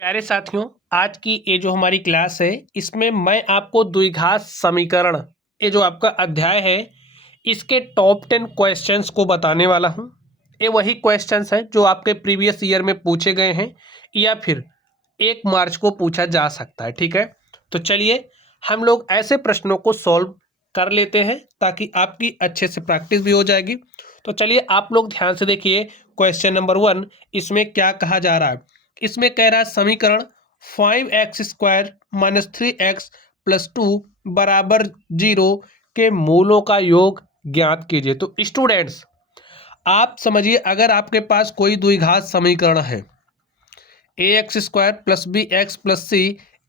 प्यारे साथियों, आज की ये जो हमारी क्लास है इसमें मैं आपको द्विघात समीकरण ये जो आपका अध्याय है इसके टॉप 10 क्वेश्चंस को बताने वाला हूँ। ये वही क्वेश्चंस हैं जो आपके प्रीवियस ईयर में पूछे गए हैं या फिर 1 मार्च को पूछा जा सकता है। ठीक है, तो चलिए हम लोग ऐसे प्रश्नों को सॉल्व कर लेते हैं ताकि आपकी अच्छे से प्रैक्टिस भी हो जाएगी। तो चलिए आप लोग ध्यान से देखिए, क्वेश्चन नंबर 1 इसमें क्या कहा जा रहा है। इसमें कह रहा है समीकरण 5x² - 3x + 2 बराबर 0 के मूलों का योग ज्ञात कीजिए। तो स्टूडेंट्स आप समझिए, अगर आपके पास कोई द्विघात समीकरण है ax² + bx + c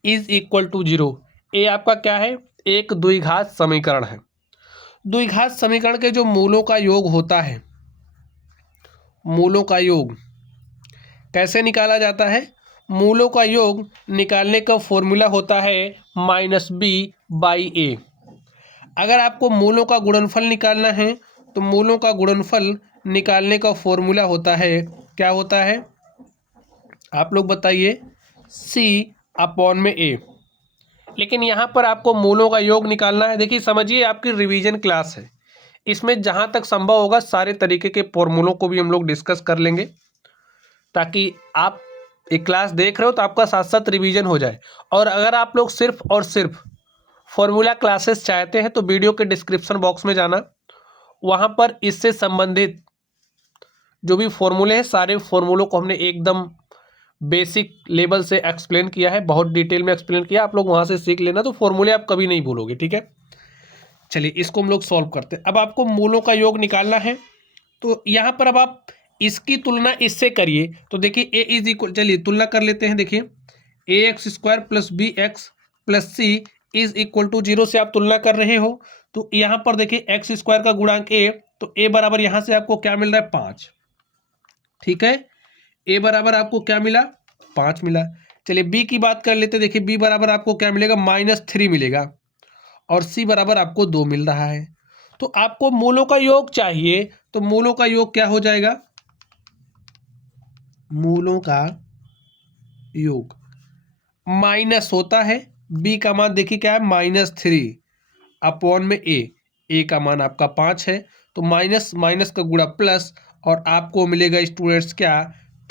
= 0, ये आपका क्या है, एक द्विघात समीकरण है। द्विघात समीकरण के जो मूलों का योग होता है, मूलों का योग कैसे निकाला जाता है? मूलों का योग निकालने का फॉर्मूला होता है -b/a। अगर आपको मूलों का गुणनफल निकालना है तो मूलों का गुणनफल निकालने का फॉर्मूला होता है, क्या होता है आप लोग बताइए, c/a। लेकिन यहाँ पर आपको मूलों का योग निकालना है। देखिए समझिए, आपकी रिवीजन क्लास है, इसमें जहाँ तक संभव होगा सारे तरीके के फॉर्मूलों को भी हम लोग डिस्कस कर लेंगे ताकि आप एक क्लास देख रहे हो तो आपका साथ साथ रिवीजन हो जाए। और अगर आप लोग सिर्फ और सिर्फ फॉर्मूला क्लासेस चाहते हैं तो वीडियो के डिस्क्रिप्शन बॉक्स में जाना, वहाँ पर इससे संबंधित जो भी फॉर्मूले हैं सारे फॉर्मूलों को हमने एकदम बेसिक लेवल से एक्सप्लेन किया है, बहुत डिटेल में एक्सप्लेन किया, आप लोग वहाँ से सीख लेना तो फॉर्मूले आप कभी नहीं भूलोगे। ठीक है, चलिए इसको हम लोग सॉल्व करते हैं। अब आपको मूलों का योग निकालना है तो यहाँ पर अब आप इसकी तुलना इससे करिए। तो देखिए ए इज इक्वल, चलिए तुलना कर लेते हैं। देखिए ax² + bx + c = 0 से आप तुलना कर रहे हो तो यहाँ पर देखिए x² का गुणांक a, तो a बराबर यहाँ से आपको क्या मिल रहा है, 5। ठीक है, a बराबर आपको क्या मिला, 5 मिला। चलिए b की बात कर लेते हैं। देखिए b बराबर आपको क्या मिलेगा, -3 मिलेगा और c बराबर आपको 2 मिल रहा है। तो आपको मूलों का योग चाहिए, तो मूलों का योग क्या हो जाएगा, मूलों का योग माइनस होता है, b का मान देखिए क्या है, -3 a का मान आपका 5 है, तो माइनस माइनस का गुणा प्लस और आपको मिलेगा स्टूडेंट्स क्या,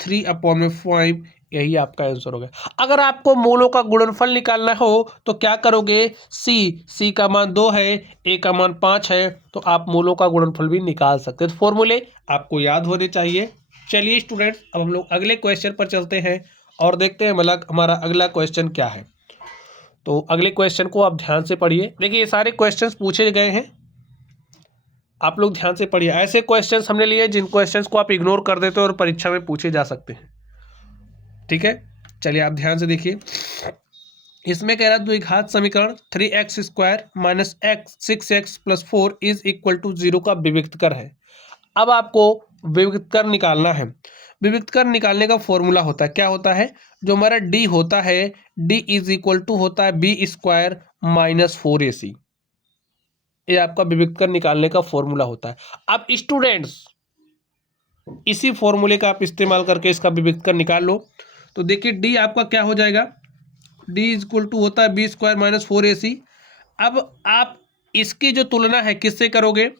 3/5। यही आपका आंसर हो गया। अगर आपको मूलों का गुणनफल निकालना हो तो क्या करोगे, c का मान 2 है, a का मान 5 है, तो आप मूलों का गुणनफल भी निकाल सकते हैं। तो फॉर्मूले आपको याद होने चाहिए। चलिए स्टूडेंट्स, अब हम लोग अगले क्वेश्चन पर चलते हैं और देखते हैं मतलब हमारा अगला क्वेश्चन क्या है। तो अगले क्वेश्चन को आप ध्यान से पढ़िए। देखिए ये सारे क्वेश्चंस पूछे गए हैं, आप लोग ध्यान से पढ़िए। ऐसे क्वेश्चंस हमने लिए जिन क्वेश्चंस को आप इग्नोर कर देते हो और परीक्षा में पूछे जा सकते हैं। ठीक है, चलिए आप ध्यान से देखिए। इसमें कह रहा है द्विघात समीकरण 3x² - 6x + 4 = 0 का विविक्त कर है। अब आपको विविक्त कर निकालना है। विविक्त कर निकालने का फॉर्मूला होता है, क्या होता है, जो हमारा d होता है, d = होता है b² - 4ac। ये आपका विविक्त कर निकालने का फॉर्मूला होता है। अब स्टूडेंट्स इसी फॉर्मूले का आप इस्तेमाल करके इसका विविक्त कर निकाल लो। तो देखिए d आपका क्या हो जाएगा, d = होता है b² - 4ac। अब आप इसकी जो तुलना है किससे करोगे,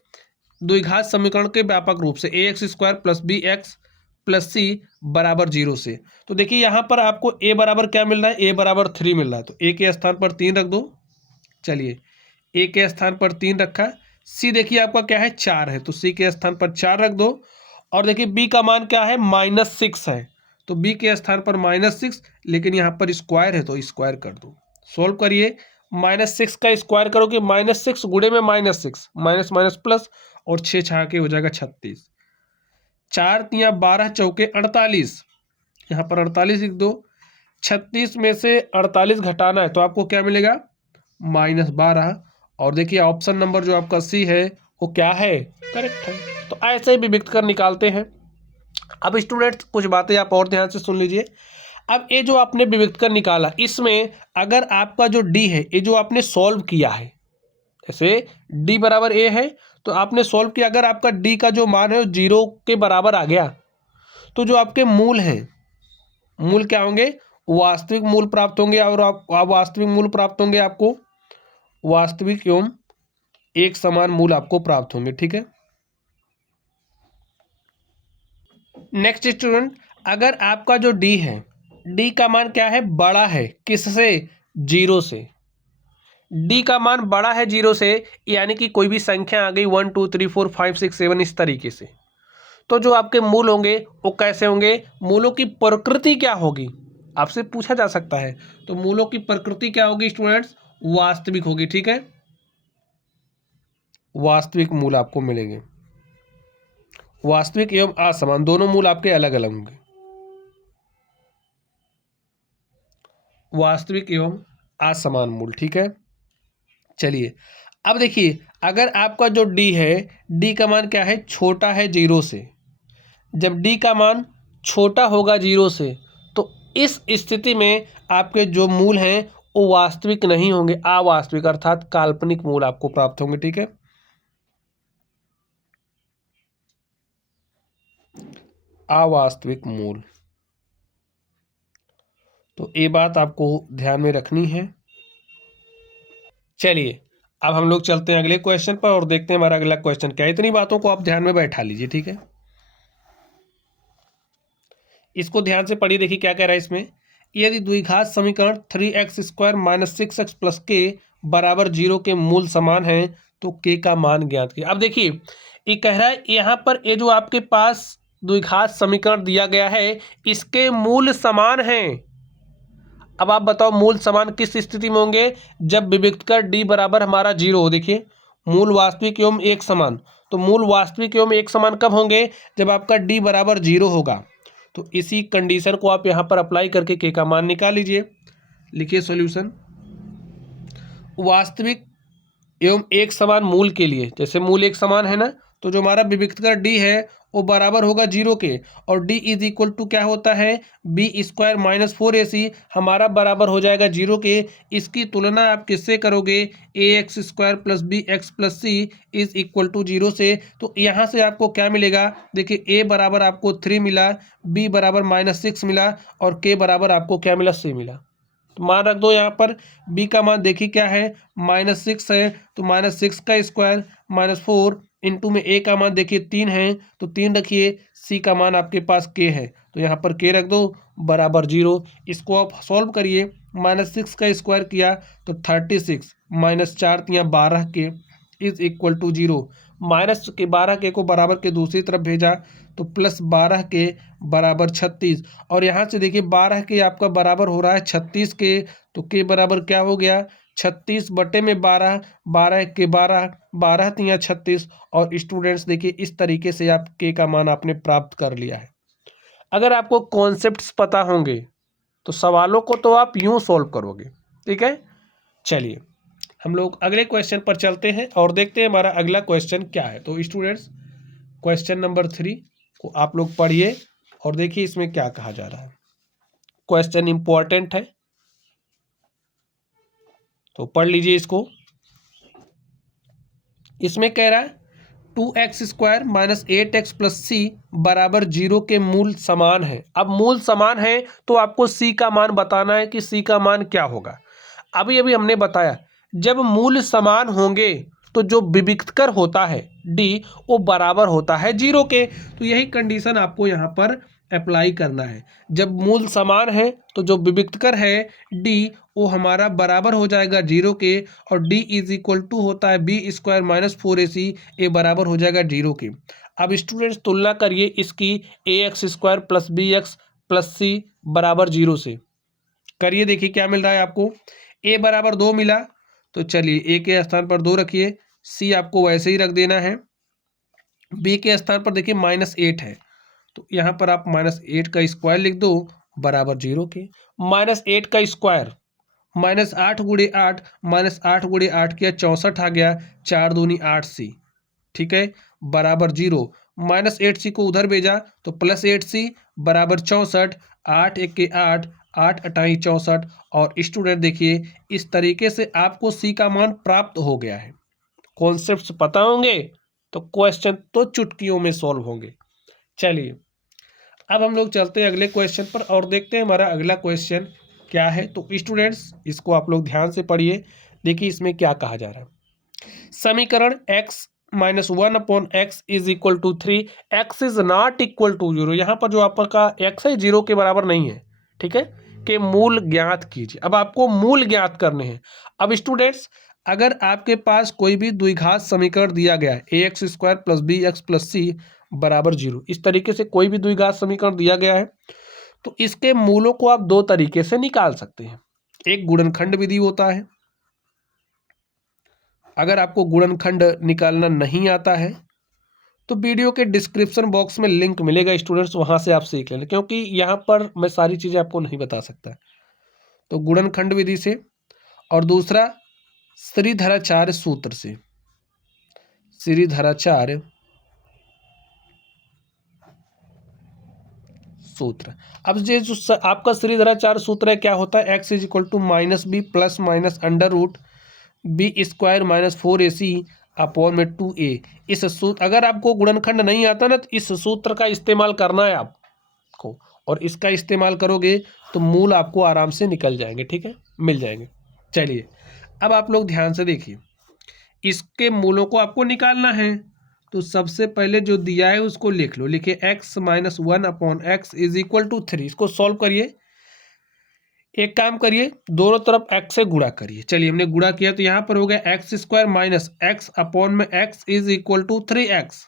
द्विघात समीकरण के व्यापक रूप से ax² + bx + c = 0 से। तो देखिए यहाँ पर आपको a बराबर क्या मिल रहा है, a बराबर 3 मिल रहा है, तो a के स्थान पर 3 रख दो। चलिए a के स्थान पर 3 रखा, c देखिए आपका क्या है, 4 है, तो c के स्थान पर 4 रख दो। और देखिए b का मान क्या है, -6 है, तो b के स्थान पर -6, लेकिन यहाँ पर स्क्वायर है तो स्क्वायर कर दो। सोल्व करिए, -6 का स्क्वायर करोगे, -6 गुणे में -6, माइनस माइनस प्लस और 6 छः के हो जाएगा 36, 4 तिया 12 चौके 48, यहाँ पर 48 लिख दो। 36 में से 48 घटाना है तो आपको क्या मिलेगा, -12। और देखिए ऑप्शन नंबर जो आपका सी है वो क्या है, करेक्ट है। तो ऐसे ही विविक्त कर निकालते हैं। अब स्टूडेंट्स कुछ बातें आप और ध्यान से सुन लीजिए। अब ये जो आपने विविक्त कर निकाला, इसमें अगर आपका जो डी है, ये जो आपने सॉल्व किया है, जैसे डी बराबर ए है तो आपने सॉल्व किया, अगर आपका डी का जो मान है वो 0 के बराबर आ गया तो जो आपके मूल हैं, मूल क्या होंगे, वास्तविक मूल प्राप्त होंगे और आप वास्तविक मूल प्राप्त होंगे आपको, वास्तविक एवं एक समान मूल आपको प्राप्त होंगे। ठीक है। नेक्स्ट स्टूडेंट, अगर आपका जो डी है, डी का मान क्या है, बड़ा है किससे, जीरो से। डी का मान बड़ा है जीरो से, यानी कि कोई भी संख्या आ गई 1 2 3 4 5 6 7 इस तरीके से, तो जो आपके मूल होंगे वो कैसे होंगे, मूलों की प्रकृति क्या होगी, आपसे पूछा जा सकता है। तो मूलों की प्रकृति क्या होगी स्टूडेंट्स, वास्तविक होगी। ठीक है, वास्तविक मूल आपको मिलेंगे। वास्तविक एवं असमान दोनों मूल आपके अलग अलग होंगे। वास्तविक एवं असमान मूल। ठीक है। चलिए अब देखिए, अगर आपका जो डी है, डी का मान क्या है, छोटा है जीरो से। जब डी का मान छोटा होगा जीरो से, तो इस स्थिति में आपके जो मूल हैं वो वास्तविक नहीं होंगे, अवास्तविक अर्थात काल्पनिक मूल आपको प्राप्त होंगे। ठीक है, अवास्तविक मूल। तो ये बात आपको ध्यान में रखनी है। चलिए अब हम लोग चलते हैं अगले क्वेश्चन पर और देखते हैं हमारा अगला क्वेश्चन क्या है। इतनी बातों को आप ध्यान में बैठा लीजिए। ठीक है, इसको ध्यान से पढ़िए। देखिए क्या कह रहा है इसमें, यदि द्विघात समीकरण 3x² - 6x + k बराबर 0 के मूल समान हैं तो k का मान ज्ञात कीजिए। अब देखिए ये कह रहा है यहाँ पर, ये जो आपके पास द्विघात समीकरण दिया गया है इसके मूल समान हैं। अब आप बताओ मूल समान किस स्थिति में होंगे, जब विभक्त कर d बराबर हमारा 0 हो। देखिए मूल वास्तविक एवं एक समान, तो मूल वास्तविक एवं एक समान कब होंगे, जब आपका d बराबर 0 होगा। तो इसी कंडीशन को आप यहाँ पर अप्लाई करके k का मान निकाल लीजिए। लिखिए सॉल्यूशन, वास्तविक एवं एक समान मूल के लिए, जैसे मूल एक समान है ना, तो जो हमारा विभक्त कर d है वो बराबर होगा 0 के, और d इज इक्वल टू क्या होता है, b² - 4ac हमारा बराबर हो जाएगा 0 के। इसकी तुलना आप किससे करोगे, ax² + bx + c is equal to 0 से। तो यहाँ से आपको क्या मिलेगा, देखिए a बराबर आपको 3 मिला, b बराबर -6 मिला, और k बराबर आपको क्या मिला, c मिला। तो मान रख दो यहाँ पर, b का मान देखिए क्या है, -6 है, तो -6 का स्क्वायर -4 इंटू में a का मान देखिए 3 है, तो 3 रखिए, c का मान आपके पास k है, तो यहाँ पर k रख दो बराबर 0। इसको आप सॉल्व करिए, -6 का स्क्वायर किया तो 36 -4 × 12 के इज इक्वल टू 0। माइनस के 12 के को बराबर के दूसरी तरफ भेजा तो +12 के बराबर 36, और यहाँ से देखिए 12 के आपका बराबर हो रहा है 36 के, तो के बराबर क्या हो गया, 36/12, 12 के 12, 12 × 36। और स्टूडेंट्स देखिए इस तरीके से आप के का मान आपने प्राप्त कर लिया है। अगर आपको कॉन्सेप्ट्स पता होंगे तो सवालों को तो आप यूं सॉल्व करोगे। ठीक है, चलिए हम लोग अगले क्वेश्चन पर चलते हैं और देखते हैं हमारा अगला क्वेश्चन क्या है। तो स्टूडेंट्स क्वेश्चन नंबर 3 को आप लोग पढ़िए और देखिए इसमें क्या कहा जा रहा है। क्वेश्चन इंपॉर्टेंट है तो पढ़ लीजिए इसको। इसमें कह रहा है 2x² - 8x + c बराबर 0 के मूल समान है। अब मूल समान है तो आपको c का मान बताना है कि c का मान क्या होगा। अभी अभी हमने बताया जब मूल समान होंगे तो जो विविक्तकर होता है d वो बराबर होता है 0 के। तो यही कंडीशन आपको यहाँ पर अप्लाई करना है। जब मूल समान है तो जो विविक्तकर है d वो हमारा बराबर हो जाएगा 0 के, और d इज इक्वल टू होता है b² - 4ac, ये बराबर हो जाएगा 0 के। अब स्टूडेंट्स तुलना करिए इसकी ax² + bx + c बराबर 0 से करिए। देखिए क्या मिल रहा है आपको, a बराबर 2 मिला, तो चलिए a के स्थान पर 2 रखिए, c आपको वैसे ही रख देना है, b के स्थान पर देखिए -8 है, तो यहाँ पर आप -8 का स्क्वायर लिख दो बराबर 0 के। -8 का स्क्वायर -8 × 8 -8 × 8 किया 64 आ गया, 4 दूनी 8c, ठीक है, बराबर 0। -8c को उधर भेजा तो +8c बराबर 64, 8 × 1 = 8, 8 × 8 = 64। और स्टूडेंट देखिए इस तरीके से आपको c का मान प्राप्त हो गया है। कॉन्सेप्ट्स पता होंगे तो क्वेश्चन तो चुटकियों में सॉल्व होंगे। चलिए अब हम लोग चलते हैं अगले क्वेश्चन पर और देखते हैं हमारा अगला क्वेश्चन क्या है। तो स्टूडेंट्स इसको आप लोग ध्यान से पढ़िए। देखिए इसमें क्या कहा जा रहा है। समीकरण x minus 1/x is equal to 3, x is not equal to 0। यहाँ पर जो आपका x है 0 के बराबर नहीं है, ठीक है, के मूल ज्ञात कीजिए। अब आपको मूल ज्ञात करने हैं। अब स्टूडेंट्स अगर आपके पास कोई भी द्विघात समीकरण दिया गया है ax² + bx + c बराबर 0, इस तरीके से कोई भी द्विघात समीकरण दिया गया है तो इसके मूलों को आप दो तरीके से निकाल सकते हैं। एक गुणनखंड विधि होता है। अगर आपको गुणनखंड निकालना नहीं आता है तो वीडियो के डिस्क्रिप्शन बॉक्स में लिंक मिलेगा स्टूडेंट्स, वहां से आप सीख लेना, क्योंकि यहाँ पर मैं सारी चीजें आपको नहीं बता सकता। तो गुणनखंड विधि से, और दूसरा श्रीधराचार्य सूत्र से। श्रीधराचार्य सूत्र। अब ये जो आपका श्रीधराचार्य सूत्र है क्या होता है, x is equal to -b plus minus √b² - 4ac upon में 2a। इस सूत्र, अगर आपको गुणनखंड नहीं आता ना तो इस सूत्र का इस्तेमाल करना है आपको, और इसका इस्तेमाल करोगे तो मूल आपको आराम से निकल जाएंगे, ठीक है, मिल जाएंगे। चलिए अब आप लोग ध्यान से देखिए, इसके मूलों को आपको निकालना है। तो सबसे पहले जो दिया है उसको लिख लो। लिखिए x - 1/x is equal to 3। इसको सॉल्व करिए। एक काम करिए, दोनों तरफ x से गुणा करिए। चलिए हमने गुणा किया तो यहाँ पर हो गया x² माइनस x अपॉन में x is equal to 3x।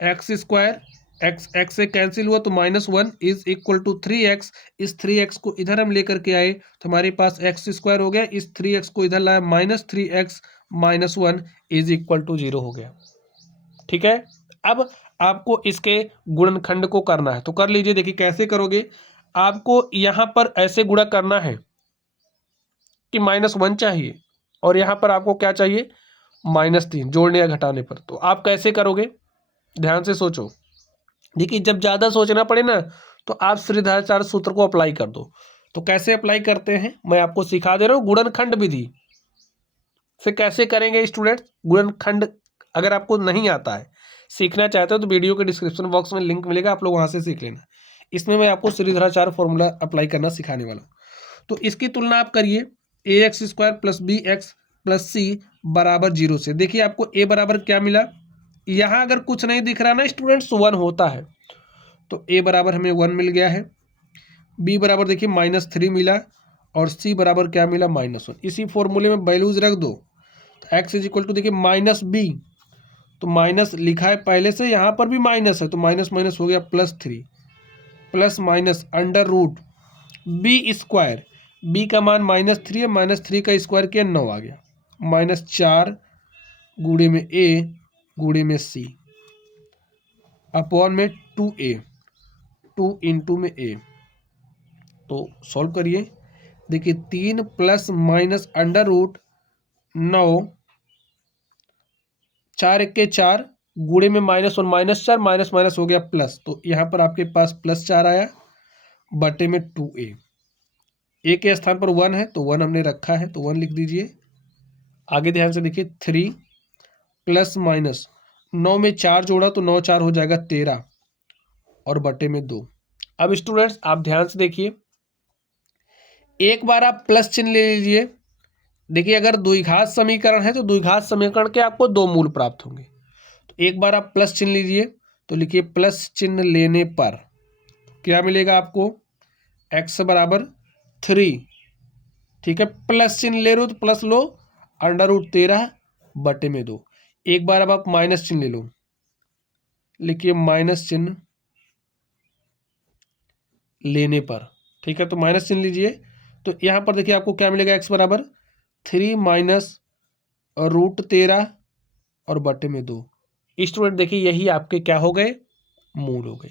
x से कैंसिल हुआ तो -1 इज इक्वल टू 3x। इस 3x को इधर हम लेकर के आए तो हमारे पास x² हो गया। इस 3x को इधर लाया, -3x - 1 इज इक्वल टू 0 हो गया, ठीक है। अब आपको इसके गुणनखंड को करना है तो कर लीजिए। देखिए कैसे करोगे, आपको यहां पर ऐसे गुणा करना है कि -1 चाहिए और यहां पर आपको क्या चाहिए, -3, जोड़ने या घटाने पर। तो आप कैसे करोगे, ध्यान से सोचो। देखिए जब ज्यादा सोचना पड़े ना तो आप श्रीधराचार्य सूत्र को अप्लाई कर दो। तो कैसे अप्लाई करते हैं मैं आपको सिखा दे रहा हूं। गुणनखंड विधि से कैसे करेंगे स्टूडेंट, गुणनखंड अगर आपको नहीं आता है, सीखना चाहते हो तो वीडियो के डिस्क्रिप्शन बॉक्स में लिंक मिलेगा, आप लोग वहां से सीख लेना। इसमें मैं आपको श्रीधराचार्य फॉर्मूला अप्लाई करना सिखाने वाला हूँ। तो इसकी तुलना आप करिए ax² + bx + c बराबर 0 से। देखिए आपको a बराबर क्या मिला, यहाँ अगर कुछ नहीं दिख रहा ना स्टूडेंट्स 1 होता है, तो a बराबर हमें 1 मिल गया है। b बराबर देखिए -3 मिला, और c बराबर क्या मिला, -1। इसी फॉर्मूले में वैल्यूज रख दो। तो x इज इक्वल टू देखिए -b, तो माइनस लिखा है पहले से, यहाँ पर भी माइनस है तो माइनस माइनस हो गया +3, प्लस माइनस √b²। b का मान -3 है, -3 का स्क्वायर किया 9 आ गया, -4 गुणे में a गुणे में c अपॉन में 2a, 2 इंटू में a। तो सॉल्व करिए। देखिए 3 प्लस माइनस √9, 4 × 4 गुणे में -1 -4, माइनस माइनस हो गया प्लस, तो यहाँ पर आपके पास +4 आया बटे में 2a। a के स्थान पर 1 है तो 1 हमने रखा है तो 1 लिख दीजिए। आगे ध्यान से देखिए 3 प्लस माइनस 9 में 4 जोड़ा तो 9 4 हो जाएगा 13 और बटे में 2। अब स्टूडेंट्स आप ध्यान से देखिए, एक बार आप प्लस चिन्ह ले लीजिए। देखिए अगर द्विघात समीकरण है तो द्विघात समीकरण के आपको 2 मूल प्राप्त होंगे। तो एक बार आप प्लस चिन्ह लीजिए, तो लिखिए प्लस चिन्ह लेने पर क्या मिलेगा आपको, x बराबर 3, ठीक है। प्लस चिन्ह ले रहे हो तो प्लस लो, √13 बटे में 2। एक बार अब आप माइनस चिन्ह ले लो, लिखिए माइनस चिन्ह लेने पर, ठीक है। तो माइनस चिन्ह लीजिए तो यहां पर देखिए आपको क्या मिलेगा, x बराबर 3 माइनस √13 और बटे में 2। स्टूडेंट देखिए यही आपके क्या हो गए, मूल हो गए।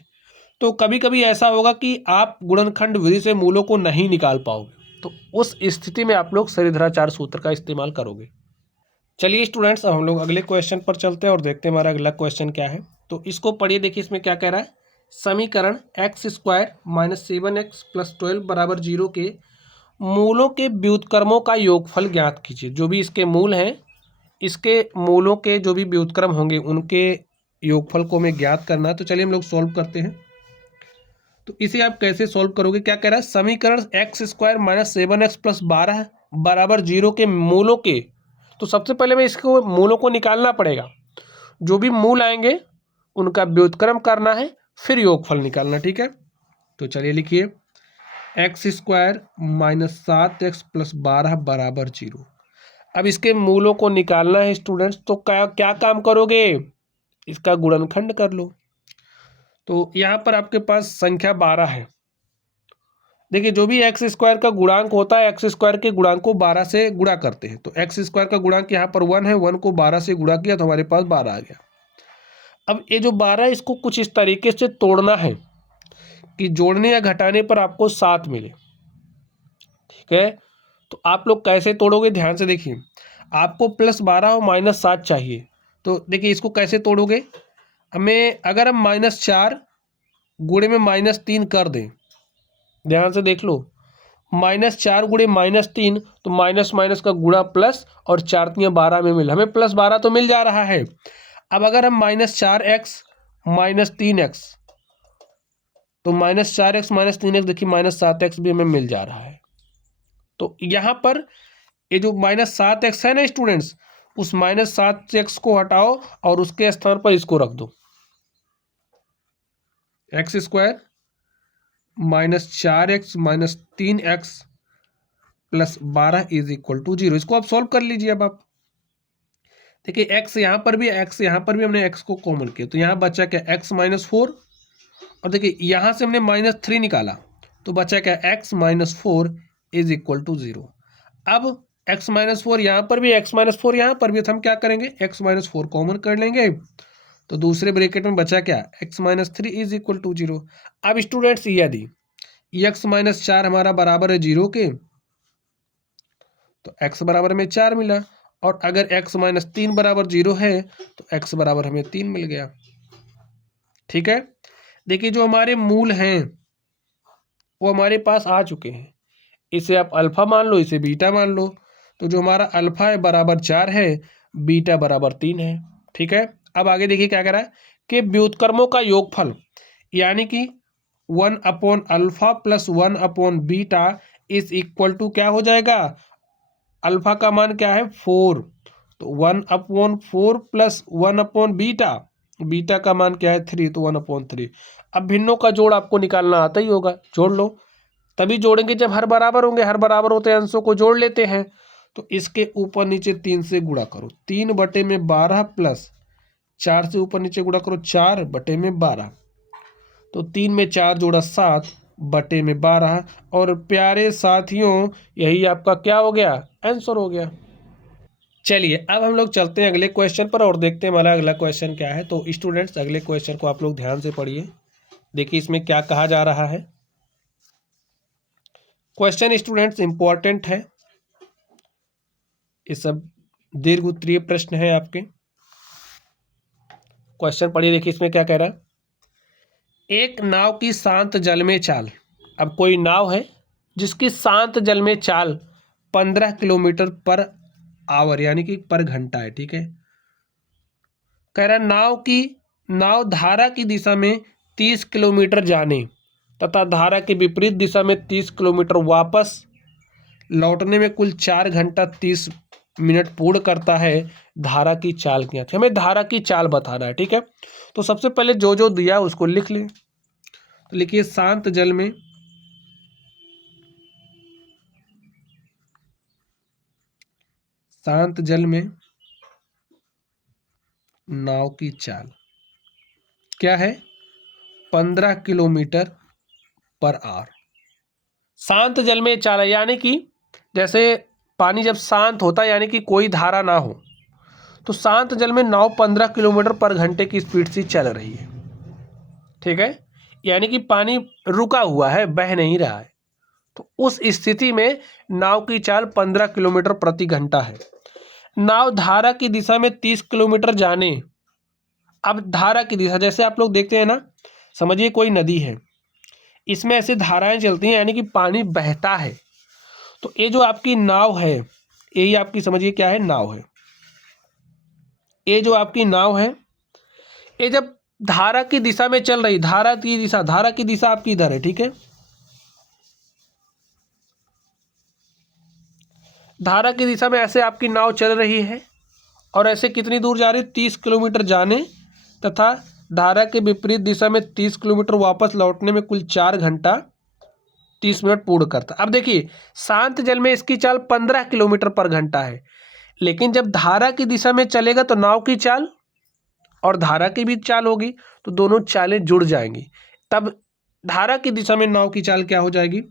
तो कभी कभी ऐसा होगा कि आप गुणनखंड विधि से मूलों को नहीं निकाल पाओगे, तो उस स्थिति में आप लोग श्रीधराचार्य सूत्र का इस्तेमाल करोगे। चलिए स्टूडेंट्स अब हम लोग अगले क्वेश्चन पर चलते हैं और देखते हैं हमारा अगला क्वेश्चन क्या है। तो इसको पढ़िए। देखिए इसमें क्या कह रहा है, समीकरण x² - 7x + 12 बराबर 0 के मूलों के व्युत्क्रमों का योगफल ज्ञात कीजिए। जो भी इसके मूल हैं, इसके मूलों के जो भी व्युत्क्रम होंगे उनके योगफल को हमें ज्ञात करना है। तो चलिए हम लोग सॉल्व करते हैं। तो इसे आप कैसे सॉल्व करोगे? क्या कह रहा है, समीकरण x square minus 7x plus 12 बराबर 0 के मूलों के, तो सबसे पहले मैं इसको मूलों को निकालना पड़ेगा। जो भी मूल आएंगे उनका व्युत्क्रम करना है, फिर योगफल निकालना। ठीक है, तो चलिए लिखिए x square minus 7x plus 12 बराबर 0। अब इसके मूलों को निकालना है स्टूडेंट्स, तो क्या क्या काम करोगे, इसका गुणनखंड कर लो। तो यहाँ पर आपके पास संख्या 12 है। देखिए जो भी एक्स स्क्वायर का गुणांक होता है, एक्स स्क्वायर के गुणांक को 12 से गुणा करते हैं। तो एक्स स्क्वायर का गुणांक यहाँ पर 1 है, 1 को 12 से गुणा किया तो हमारे पास 12 आ गया। अब ये जो 12 इसको कुछ इस तरीके से तोड़ना है कि जोड़ने या घटाने पर आपको 7 मिले। ठीक है, तो आप लोग कैसे तोड़ोगे, ध्यान से देखिए। आपको प्लस 12 और माइनस 7 चाहिए, तो देखिए इसको कैसे तोड़ोगे। हमें अगर हम -4 गुणे में -3 कर दें, ध्यान से देख लो, -4 गुणे -3, तो माइनस माइनस का गुणा प्लस, और 4 3 12 में मिल, हमें प्लस 12 तो मिल जा रहा है। अब अगर हम -4x -3x, तो -4x -3x, देखिए -7x भी हमें मिल जा रहा है। तो यहाँ पर ये जो -7x है ना स्टूडेंट्स, उस -7x को हटाओ और उसके स्थान पर इसको रख दो, x square -4x -3x plus 12 is equal to 0। इसको आप सॉल्व कर लीजिए। अब आप देखिए x यहाँ पर भी, x यहाँ पर भी हमने x को कॉमन किया, तो यहाँ बचा क्या, x -4, और देखिए यहाँ से हमने -3 निकाला तो बचा क्या, x -4 इज इक्वल टू 0। अब x -4 यहाँ पर भी, x -4 यहाँ पर भी, तो हम क्या करेंगे, x -4 कॉमन कर लेंगे, तो दूसरे ब्रैकेट में बचा क्या, x -3 इज इक्वल टू 0। अब स्टूडेंट्स यदि x -4 हमारा बराबर है 0 के, तो x बराबर हमें 4 मिला, और अगर x -3 बराबर 0 है तो x बराबर हमें 3 मिल गया। ठीक है, देखिए जो हमारे मूल हैं वो हमारे पास आ चुके हैं। इसे आप अल्फा मान लो, इसे बीटा मान लो। तो जो हमारा अल्फा है बराबर 4 है, बीटा बराबर 3 है। ठीक है, अब आगे देखिए क्या कह रहा है कि व्युत्क्रमों का योगफल, यानी कि 1/अल्फा प्लस 1/बीटा इज इक्वल टू क्या हो जाएगा, अल्फा का मान क्या है 4, तो 1/4 प्लस 1/बीटा, बीटा का मान क्या है 3, तो 1/3। अब भिन्नों का जोड़ आपको निकालना आता ही होगा, जोड़ लो, तभी जोड़ेंगे जब हर बराबर होंगे, हर बराबर होते हैं अंशों को जोड़ लेते हैं। तो इसके ऊपर नीचे 3 से गुणा करो, 3/12 प्लस 4 से ऊपर नीचे गुणा करो 4/12, तो 3 में 4 जोड़ा 7/12। और प्यारे साथियों यही आपका क्या हो गया, आंसर हो गया। चलिए अब हम लोग चलते हैं अगले क्वेश्चन पर और देखते हैं हमारा अगला क्वेश्चन क्या है। तो स्टूडेंट्स अगले क्वेश्चन को आप लोग ध्यान से पढ़िए, देखिए इसमें क्या कहा जा रहा है। क्वेश्चन स्टूडेंट्स इंपॉर्टेंट है, ये सब दीर्घ उत्तरीय प्रश्न है आपके। क्वेश्चन पढ़िए, देखिए इसमें क्या कह रहा है, एक नाव की शांत जल में चाल। अब कोई नाव है जिसकी शांत जल में चाल 15 किलोमीटर पर आवर यानी कि पर घंटा है। ठीक है, कह रहा नाव धारा की दिशा में 30 किलोमीटर जाने तथा धारा के विपरीत दिशा में 30 किलोमीटर वापस लौटने में कुल 4 घंटा 30 मिनट पूर्ण करता है। धारा की चाल क्या थी, हमें धारा की चाल बताना है। ठीक है, तो सबसे पहले जो जो दिया उसको लिख लें। तो लिखिए शांत जल में नाव की चाल क्या है, 15 किलोमीटर पर आवर। शांत जल में चाल है, यानी कि जैसे पानी जब शांत होता है यानी कि कोई धारा ना हो, तो शांत जल में नाव 15 किलोमीटर पर घंटे की स्पीड से चल रही है। ठीक है, यानी कि पानी रुका हुआ है, बह नहीं रहा है, तो उस स्थिति में नाव की चाल 15 किलोमीटर प्रति घंटा है। नाव धारा की दिशा में 30 किलोमीटर जाने। अब धारा की दिशा जैसे आप लोग देखते हैं ना, समझिए कोई नदी है, इसमें ऐसे धाराएं चलती हैं यानी कि पानी बहता है। तो ये जो आपकी नाव है, यही आपकी समझिए क्या है, नाव है। ये जो आपकी नाव है, ये जब धारा की दिशा में चल रही, धारा की दिशा आपकी इधर है, ठीक है। धारा की दिशा में ऐसे आपकी नाव चल रही है और ऐसे कितनी दूर जा रही है, 30 किलोमीटर जाने तथा धारा के विपरीत दिशा में 30 किलोमीटर वापस लौटने में कुल 4 घंटा 30 मिनट पूर्ण करता। अब देखिए शांत जल में इसकी चाल 15 किलोमीटर पर घंटा है, लेकिन जब धारा की दिशा में चलेगा तो नाव की चाल और धारा की भी चाल होगी, तो दोनों चालें जुड़ जाएंगी। तब धारा की दिशा में नाव की चाल क्या हो जाएगी,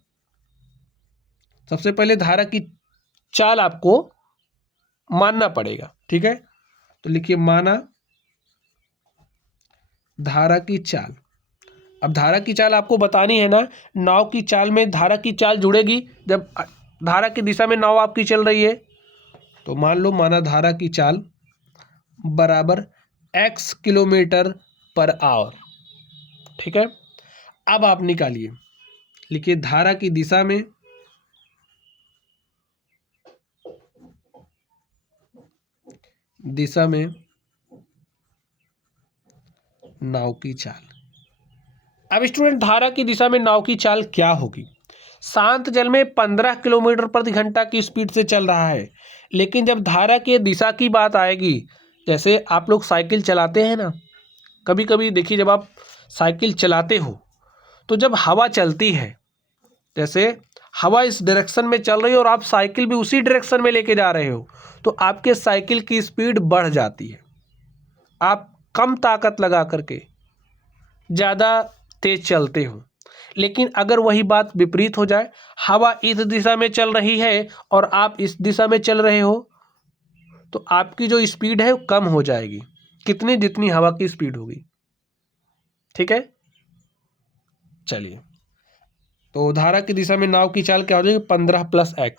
सबसे पहले धारा की चाल आपको मानना पड़ेगा, ठीक है। तो लिखिए माना धारा की चाल। अब धारा की चाल आपको बतानी है ना, नाव की चाल में धारा की चाल जुड़ेगी जब धारा की दिशा में नाव आपकी चल रही है। तो मान लो माना धारा की चाल बराबर x किलोमीटर पर आवर, ठीक है। अब आप निकालिए, लिखिए धारा की दिशा में नाव की चाल। अब स्टूडेंट धारा की दिशा में नाव की चाल क्या होगी, शांत जल में 15 किलोमीटर प्रति घंटा की स्पीड से चल रहा है, लेकिन जब धारा की दिशा की बात आएगी, जैसे आप लोग साइकिल चलाते हैं ना, कभी कभी देखिए जब आप साइकिल चलाते हो तो जब हवा चलती है, जैसे हवा इस डायरेक्शन में चल रही है और आप साइकिल भी उसी डायरेक्शन में लेके जा रहे हो, तो आपके साइकिल की स्पीड बढ़ जाती है। आप कम ताकत लगा करके ज़्यादा तेज चलते हो। लेकिन अगर वही बात विपरीत हो जाए, हवा इस दिशा में चल रही है और आप इस दिशा में चल रहे हो, तो आपकी जो स्पीड है वो कम हो जाएगी, कितनी, जितनी हवा की स्पीड होगी, ठीक है। चलिए, तो धारा की दिशा में नाव की चाल क्या हो जाएगी, 15 + x।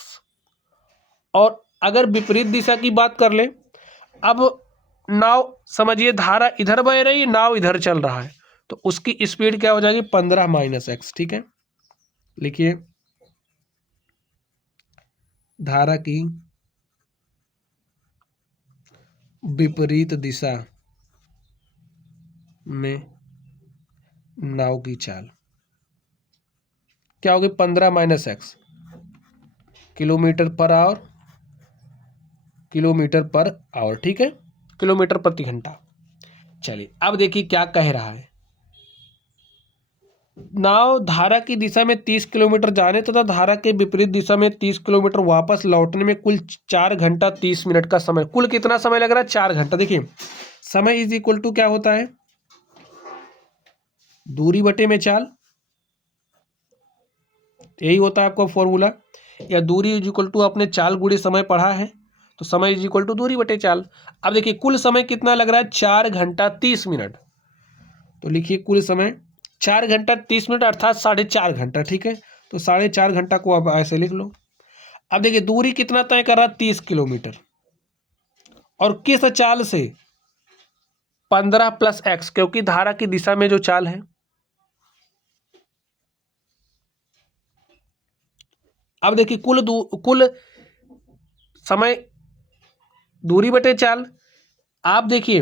और अगर विपरीत दिशा की बात कर ले, अब नाव समझिए धारा इधर बह रही है, नाव इधर चल रहा है, तो उसकी स्पीड क्या हो जाएगी, 15 - x, ठीक है। लिखिए धारा की विपरीत दिशा में नाव की चाल क्या होगी, 15 - x, किलोमीटर पर आवर, ठीक है, किलोमीटर प्रति घंटा। चलिए अब देखिए क्या कह रहा है, नाव धारा की दिशा में 30 किलोमीटर जाने तथा धारा के विपरीत दिशा में 30 किलोमीटर वापस लौटने में कुल 4 घंटा 30 मिनट का समय। कुल कितना समय लग रहा है, 4 घंटा। देखिए समय इज इक्वल टू क्या होता है, दूरी बटे में चाल, यही होता है आपका फॉर्मूला, या दूरी इज इक्वल टू आपने चाल गुणे समय पढ़ा है, तो समय इज इक्वल टू दूरी बटे चाल। अब देखिए कुल समय कितना लग रहा है, 4 घंटा 30 मिनट। तो लिखिए कुल समय 4 घंटा 30 मिनट अर्थात 4.5 घंटा, ठीक है। तो 4.5 घंटा को आप ऐसे लिख लो। अब देखिए दूरी कितना तय कर रहा है, 30 किलोमीटर, और किस चाल से, 15 + x, क्योंकि धारा की दिशा में जो चाल है। अब देखिए कुल समय दूरी बटे चाल। आप देखिए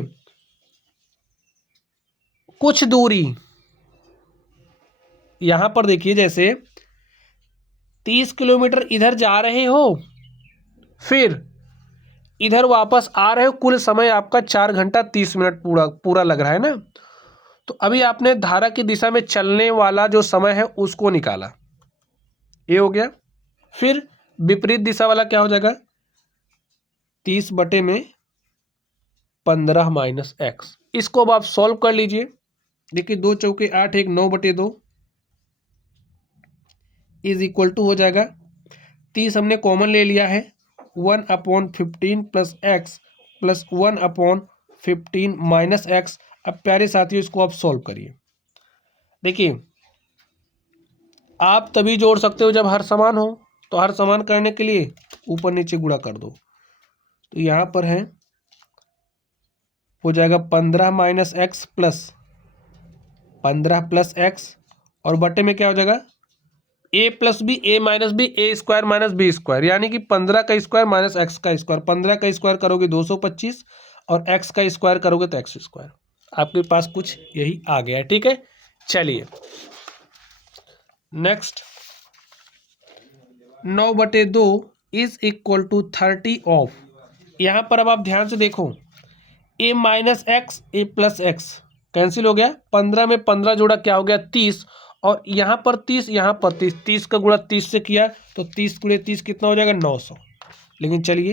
कुछ दूरी यहां पर देखिए, जैसे 30 किलोमीटर इधर जा रहे हो, फिर इधर वापस आ रहे हो, कुल समय आपका 4 घंटा 30 मिनट पूरा लग रहा है ना। तो अभी आपने धारा की दिशा में चलने वाला जो समय है उसको निकाला, ये हो गया। फिर विपरीत दिशा वाला क्या हो जाएगा, 30 बटे में 15 - x। इसको अब आप सॉल्व कर लीजिए। देखिए 2 चौके 8, 1 9 बटे 2 इज इक्वल टू हो जाएगा, 30 हमने कॉमन ले लिया है, 1/15 + x + 1/15 - x। अब प्यारे साथियों इसको आप सॉल्व करिए। देखिए आप तभी जोड़ सकते हो जब हर समान हो, तो हर समान करने के लिए ऊपर नीचे गुणा कर दो। तो यहाँ पर है, हो जाएगा 15 - x + 15 + x, और बटे में क्या हो जाएगा, a + b, a - b, a² - b², यानी कि 15 का स्क्वायर - x का स्क्वायर। 15 का स्क्वायर करोगे 225 और x का स्क्वायर करोगे तो x²। आपके पास कुछ यही आ गया है। ठीक है, चलिए next, 9/2 is equal to 30 of, यहाँ पर अब आप ध्यान से देखो, a minus x a plus x cancel हो गया, 15 में 15 जोड़ा क्या हो गया 30, और यहाँ पर 30 यहाँ पर 30, 30 का गुणा 30 से किया तो 30 गुणे 30 कितना हो जाएगा 900। लेकिन चलिए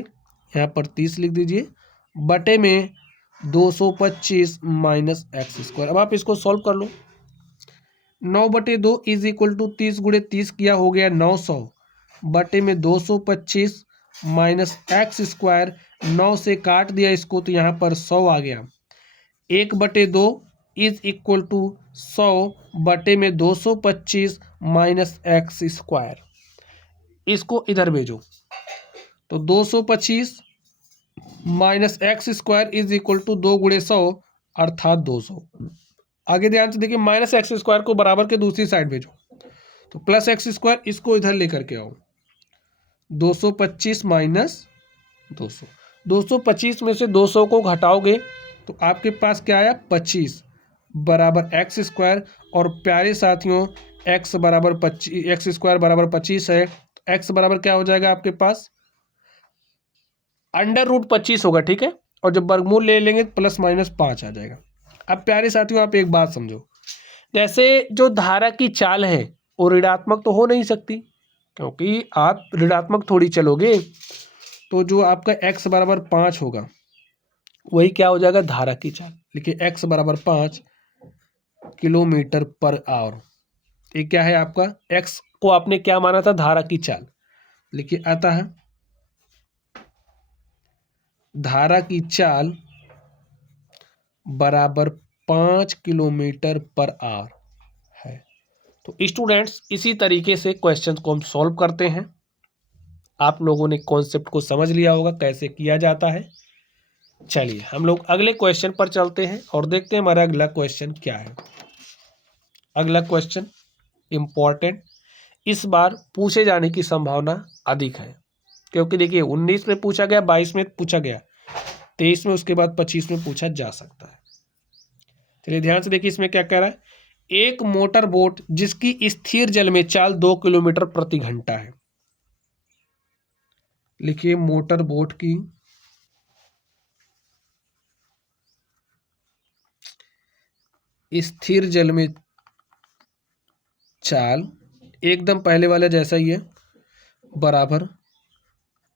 यहाँ पर 30 लिख दीजिए बटे में 225 माइनस एक्स स्क्वायर। अब आप इसको सॉल्व कर लो, 9/2 इज इक्वल टू 30 गुणे 30 किया हो गया 900 बटे में 225 माइनस एक्स स्क्वायर, 9 से काट दिया इसको तो यहाँ पर 100 आ गया। 1/2 इज इक्वल टू 100 बटे में 225 माइनस एक्स स्क्वायर, इसको इधर भेजो तो 225 minus x square is equal to 2 गुणे 100 अर्थात 200। आगे ध्यान से देखिए, माइनस एक्स स्क्वायर को बराबर के दूसरी साइड भेजो तो प्लस एक्स स्क्वायर, इसको इधर लेकर के आओ, 225 माइनस 200, 225 में से 200 को घटाओगे तो आपके पास क्या आया 25 बराबर एक्स स्क्वायर, और प्यारे साथियों एक्स बराबर 25, एक्स स्क्वायर बराबर 25 है, एक्स बराबर क्या हो जाएगा आपके पास √25 होगा। ठीक है, और जब वर्गमूल ले लेंगे प्लस माइनस 5 आ जाएगा। अब प्यारे साथियों आप एक बात समझो, जैसे जो धारा की चाल है वो ऋणात्मक तो हो नहीं सकती, क्योंकि आप ऋणात्मक थोड़ी चलोगे, तो जो आपका x बराबर 5 होगा वही क्या हो जाएगा धारा की चाल। लिखिए x बराबर 5 किलोमीटर पर आवर, ये क्या है आपका, x को आपने क्या माना था धारा की चाल। लिखिए आता है धारा की चाल बराबर 5 किलोमीटर पर आवर है। तो स्टूडेंट्स इसी तरीके से क्वेश्चन को हम सॉल्व करते हैं। आप लोगों ने कॉन्सेप्ट को समझ लिया होगा कैसे किया जाता है। चलिए हम लोग अगले क्वेश्चन पर चलते हैं और देखते हैं हमारा अगला क्वेश्चन क्या है। अगला क्वेश्चन इम्पॉर्टेंट, इस बार पूछे जाने की संभावना अधिक है, क्योंकि देखिए 19 में पूछा गया, 22 में पूछा गया, 23 में, उसके बाद 25 में पूछा जा सकता है। चलिए ध्यान से देखिए इसमें क्या कह रहा है, एक मोटर बोट जिसकी स्थिर जल में चाल 2 किलोमीटर प्रति घंटा है। लिखिए मोटर बोट की स्थिर जल में चाल एकदम पहले वाला जैसा ही है, बराबर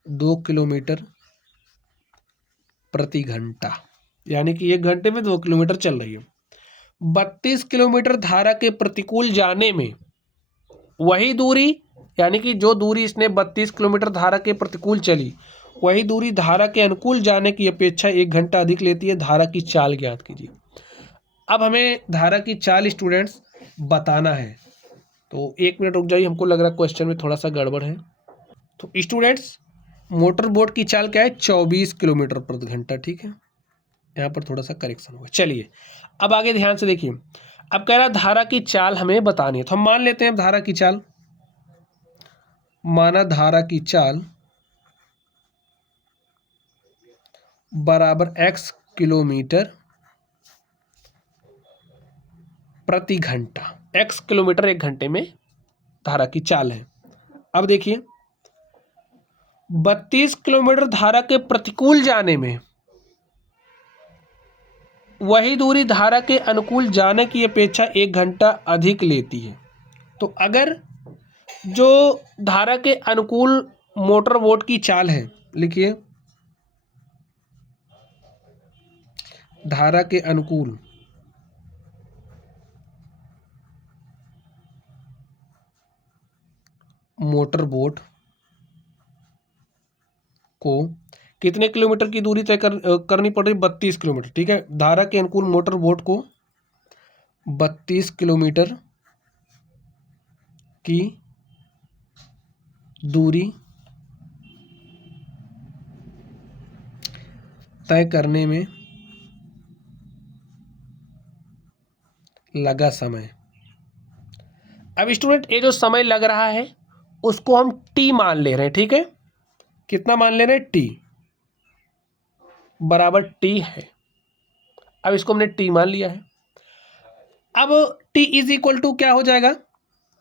2 किलोमीटर प्रति घंटा, यानी कि 1 घंटे में 2 किलोमीटर चल रही है। 32 किलोमीटर धारा के प्रतिकूल जाने में वही दूरी, यानी कि जो दूरी इसने 32 किलोमीटर धारा के प्रतिकूल चली, वही दूरी धारा के अनुकूल जाने की अपेक्षा 1 घंटा अधिक लेती है। धारा की चाल ज्ञात कीजिए। अब हमें धारा की चाल स्टूडेंट्स बताना है, तो 1 मिनट रुक जाइए, हमको लग रहा है क्वेश्चन में थोड़ा सा गड़बड़ है। तो स्टूडेंट्स मोटर बोट की चाल क्या है 24 किलोमीटर प्रति घंटा। ठीक है, यहाँ पर थोड़ा सा करेक्शन होगा। चलिए अब आगे ध्यान से देखिए, अब कह रहा धारा की चाल हमें बतानी है, तो हम मान लेते हैं धारा की चाल, माना धारा की चाल बराबर x किलोमीटर प्रति घंटा, x किलोमीटर 1 घंटे में धारा की चाल है। अब देखिए 32 किलोमीटर धारा के प्रतिकूल जाने में वही दूरी धारा के अनुकूल जाने की अपेक्षा 1 घंटा अधिक लेती है। तो अगर जो धारा के अनुकूल मोटर बोट की चाल है, लिखिए धारा के अनुकूल मोटर बोट को कितने किलोमीटर की दूरी तय करनी पड़ रही, 32 किलोमीटर। ठीक है, धारा के अनुकूल मोटर बोट को 32 किलोमीटर की दूरी तय करने में लगा समय। अब स्टूडेंट ये जो समय लग रहा है उसको हम टी मान ले रहे हैं। ठीक है, कितना मान ले रहे हैं, टी बराबर टी है। अब इसको हमने टी मान लिया है। अब टी इज इक्वल टू क्या हो जाएगा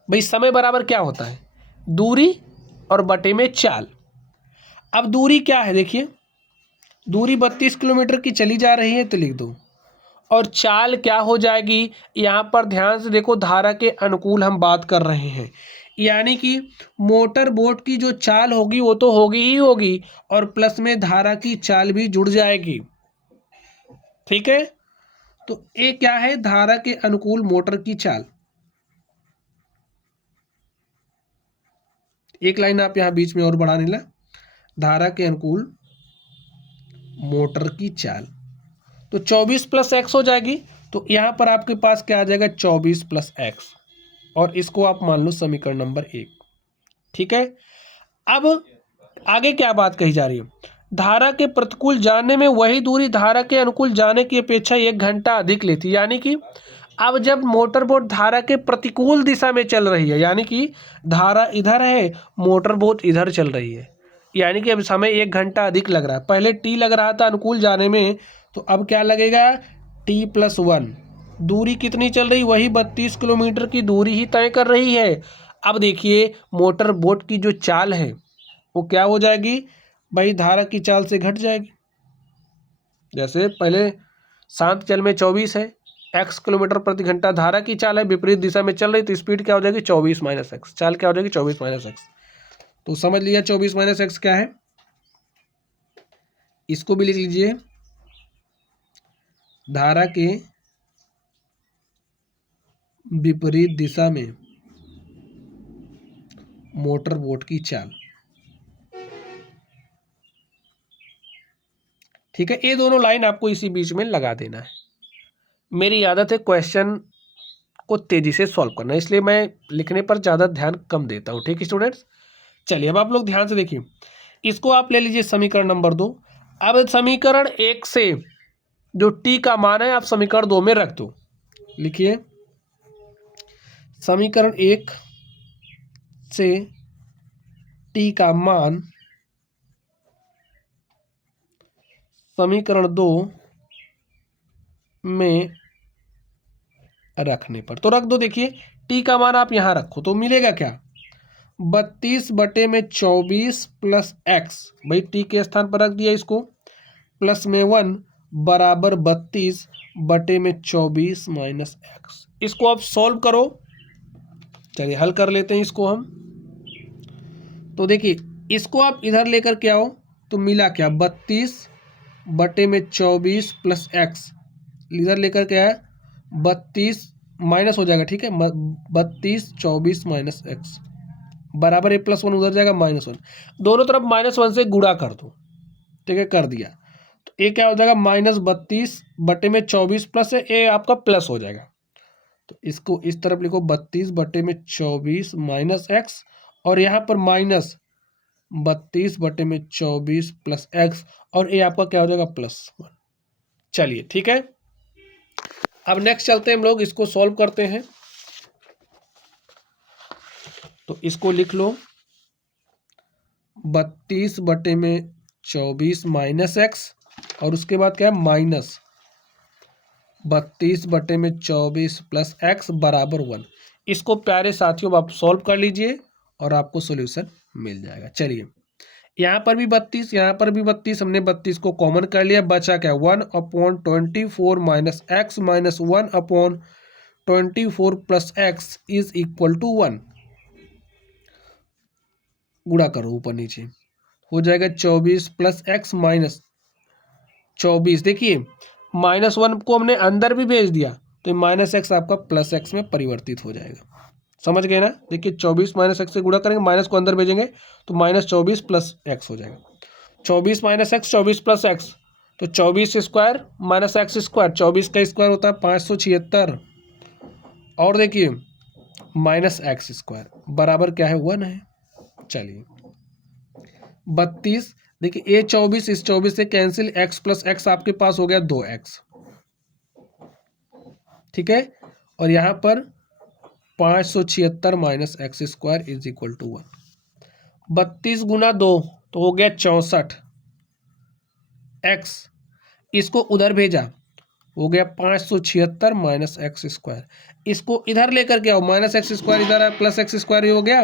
भाई, समय बराबर क्या होता है, दूरी और बटे में चाल। अब दूरी क्या है, देखिए दूरी 32 किलोमीटर की चली जा रही है तो लिख दो, और चाल क्या हो जाएगी, यहाँ पर ध्यान से देखो धारा के अनुकूल हम बात कर रहे हैं, यानी कि मोटर बोट की जो चाल होगी वो तो होगी ही होगी, और प्लस में धारा की चाल भी जुड़ जाएगी। ठीक है, तो ये क्या है, धारा के अनुकूल मोटर की चाल। एक लाइन आप यहां बीच में और बढ़ा लेना, धारा के अनुकूल मोटर की चाल, तो 24 प्लस एक्स हो जाएगी। तो यहां पर आपके पास क्या आ जाएगा, 24 प्लस एक्स, और इसको आप मान लो समीकरण नंबर 1। ठीक है, अब आगे क्या बात कही जा रही है, धारा के प्रतिकूल जाने में वही दूरी धारा के अनुकूल जाने की अपेक्षा 1 घंटा अधिक लेती, यानी कि अब जब मोटर बोट धारा के प्रतिकूल दिशा में चल रही है, यानी कि धारा इधर है, मोटर बोट इधर चल रही है, यानी कि अब समय 1 घंटा अधिक लग रहा है। पहले टी लग रहा था अनुकूल जाने में, तो अब क्या लगेगा, टी प्लस 1। दूरी कितनी चल रही, वही 32 किलोमीटर की दूरी ही तय कर रही है। अब देखिए मोटर बोट की जो चाल है वो क्या हो जाएगी भाई, धारा की चाल से घट जाएगी। जैसे पहले शांत जल में 24 है, x किलोमीटर प्रति घंटा धारा की चाल है, विपरीत दिशा में चल रही, तो स्पीड क्या हो जाएगी, 24 माइनस एक्स, चाल क्या हो जाएगी, 24 माइनस एक्स। तो समझ लिया 24 माइनस एक्स क्या है, इसको भी लिख लीजिए, धारा के विपरीत दिशा में मोटर बोट की चाल। ठीक है, ये दोनों लाइन आपको इसी बीच में लगा देना है। मेरी आदत है क्वेश्चन को तेजी से सॉल्व करना, इसलिए मैं लिखने पर ज़्यादा ध्यान कम देता हूँ। ठीक है स्टूडेंट्स, चलिए अब आप लोग ध्यान से देखिए, इसको आप ले लीजिए समीकरण नंबर 2। अब समीकरण 1 से जो टी का मान है आप समीकरण 2 में रख दो। लिखिए समीकरण 1 से टी का मान समीकरण 2 में रखने पर, तो रख दो। देखिए टी का मान आप यहां रखो तो मिलेगा क्या, 32 बटे में 24 प्लस एक्स, भाई टी के स्थान पर रख दिया इसको, प्लस में 1 बराबर 32 बटे में 24 माइनस एक्स। इसको आप सॉल्व करो, चलिए हल कर लेते हैं इसको हम। तो देखिए इसको आप इधर लेकर के आओ तो मिला क्या, 32 बटे में 24 प्लस एक्स, इधर लेकर के आया 32 माइनस हो जाएगा। ठीक है, 32 24 माइनस एक्स बराबर ए प्लस 1 उधर जाएगा -1, दोनों तरफ -1 से गुणा कर दो। ठीक है, कर दिया तो ए क्या हो जाएगा, -32 बटे में 24 प्लस है, ए आपका प्लस हो जाएगा। तो इसको इस तरफ लिखो 32 बटे में 24 माइनस एक्स, और यहाँ पर -32 बटे में 24 प्लस एक्स, और ए आपका क्या हो जाएगा, +1। चलिए ठीक है, अब नेक्स्ट चलते हैं हम लोग, इसको सॉल्व करते हैं। तो इसको लिख लो 32 बटे में 24 माइनस एक्स, और उसके बाद क्या है, -32 बटे में 24 प्लस एक्स बराबर 1। इसको प्यारे साथियों आप सॉल्व कर लीजिए और आपको सॉल्यूशन मिल जाएगा। चलिए यहाँ पर भी 32, यहाँ पर भी 32, हमने 32 को कॉमन कर लिया, बचा क्या, 1/24 minus x minus 1/24 plus x is equal to 1। गुणा करो ऊपर नीचे, हो जाएगा 24 प्लस एक्स माइनस 24। देखिए -1 को हमने अंदर भी भेज दिया तो माइनस एक्स आपका प्लस एक्स में परिवर्तित हो जाएगा। समझ गए ना, देखिए 24 माइनस एक्स से गुणा करेंगे, माइनस को अंदर भेजेंगे तो -24 प्लस एक्स हो जाएगा। 24 माइनस एक्स 24 प्लस एक्स, तो 24 स्क्वायर माइनस एक्स स्क्वायर, 24 का स्क्वायर होता है 576, और देखिए माइनस एक्स स्क्वायर बराबर क्या है, 1 है। चलिए 32, देखिए ये 24 इस 24 से कैंसिल, x प्लस एक्स आपके पास हो गया 2x। ठीक है, और यहां पर 576 minus x square is equal to 1। 32 गुना 2 तो हो गया 64 x, इसको उधर भेजा हो गया 576 माइनस एक्स स्क्वायर। इसको इधर लेकर के आओ, माइनस एक्स स्क्वायर इधर है, प्लस एक्स स्क्वायर हो गया।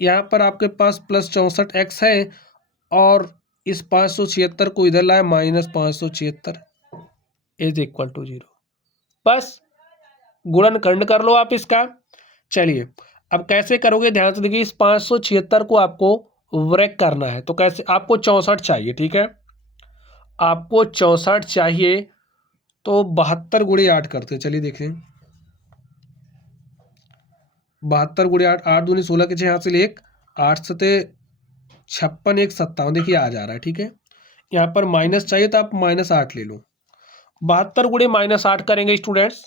यहाँ पर आपके पास प्लस 64 एक्स है और इस 576 को इधर लाए, माइनस 576 इज इक्वल टू 0। बस गुणनखंड कर लो आप इसका। चलिए अब कैसे करोगे, ध्यान से देखिए। इस 576 को आपको ब्रेक करना है, तो कैसे, आपको 64 चाहिए, ठीक है, आपको 64 चाहिए, तो 72 गुणे 8 करते हैं। चलिए देखें, 72 गुणे 8, 8 दूनी 16 के 6 यहाँ से 1, 8 सते 56, 1 57, देखिए आ जा रहा है, ठीक है। यहाँ पर माइनस चाहिए तो आप -8 ले लो। 72 गुणे -8 करेंगे स्टूडेंट्स,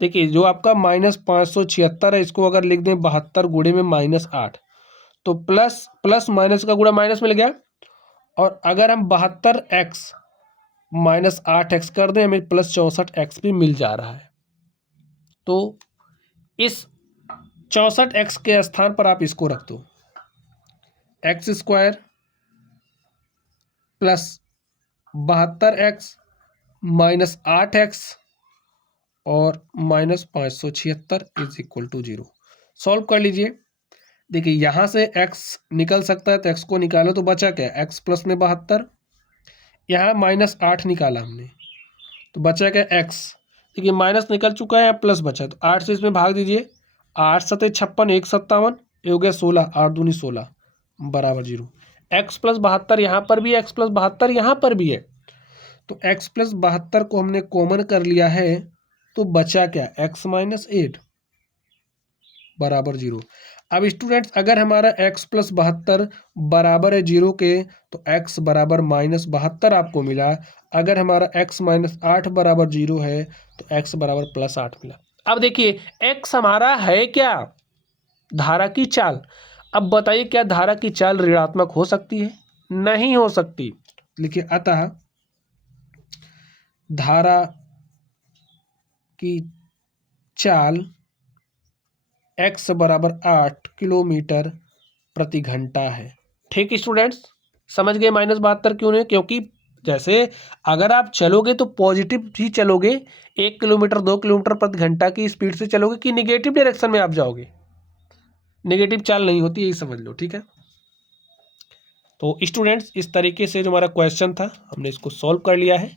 देखिए जो आपका -576 है, इसको अगर लिख दें 72 गुणे में -8, तो प्लस प्लस माइनस का गुणा माइनस मिल गया। और अगर हम 72x -8x कर दें, हमें प्लस 64x भी मिल जा रहा है। तो इस 64x के स्थान पर आप इसको रख दो, x square plus 72x minus 8x और minus 576 is equal to 0। Solve कर लीजिए। देखिए यहाँ से x निकल सकता है, तो x को निकालो तो बचा क्या, x प्लस में 72, यहाँ -8 निकाला हमने तो बचा क्या x। देखिए माइनस निकल चुका है, प्लस बचा, तो 8 से इसमें भाग दीजिए, 8 सते 56, 1 57, ये हो गया 16, 8 दूनी 16 बराबर 0। x प्लस 72 यहाँ पर भी है, x प्लस 72 यहाँ पर भी है, तो x प्लस 72 को हमने कॉमन कर लिया है, तो बचा क्या, x माइनस 8 बराबर 0। अब स्टूडेंट्स अगर हमारा x प्लस 72 बराबर है 0 के, तो x बराबर -72 आपको मिला। अगर हमारा x माइनस 8 बराबर 0 है, तो x बराबर +8 मिला। अब देखिए x हमारा है क्या, धारा की चाल। अब बताइए क्या धारा की चाल ऋणात्मक हो सकती है, नहीं हो सकती। लिखिए अतः धारा की चाल x बराबर 8 किलोमीटर प्रति घंटा है। ठीक स्टूडेंट्स, समझ गए -72 क्यों नहीं, क्योंकि जैसे अगर आप चलोगे तो पॉजिटिव ही चलोगे, 1 किलोमीटर 2 किलोमीटर प्रति घंटा की स्पीड से चलोगे, कि निगेटिव डायरेक्शन में आप जाओगे, नेगेटिव चाल नहीं होती, यही समझ लो, ठीक है। तो स्टूडेंट्स इस तरीके से जो हमारा क्वेश्चन था, हमने इसको सॉल्व कर लिया है।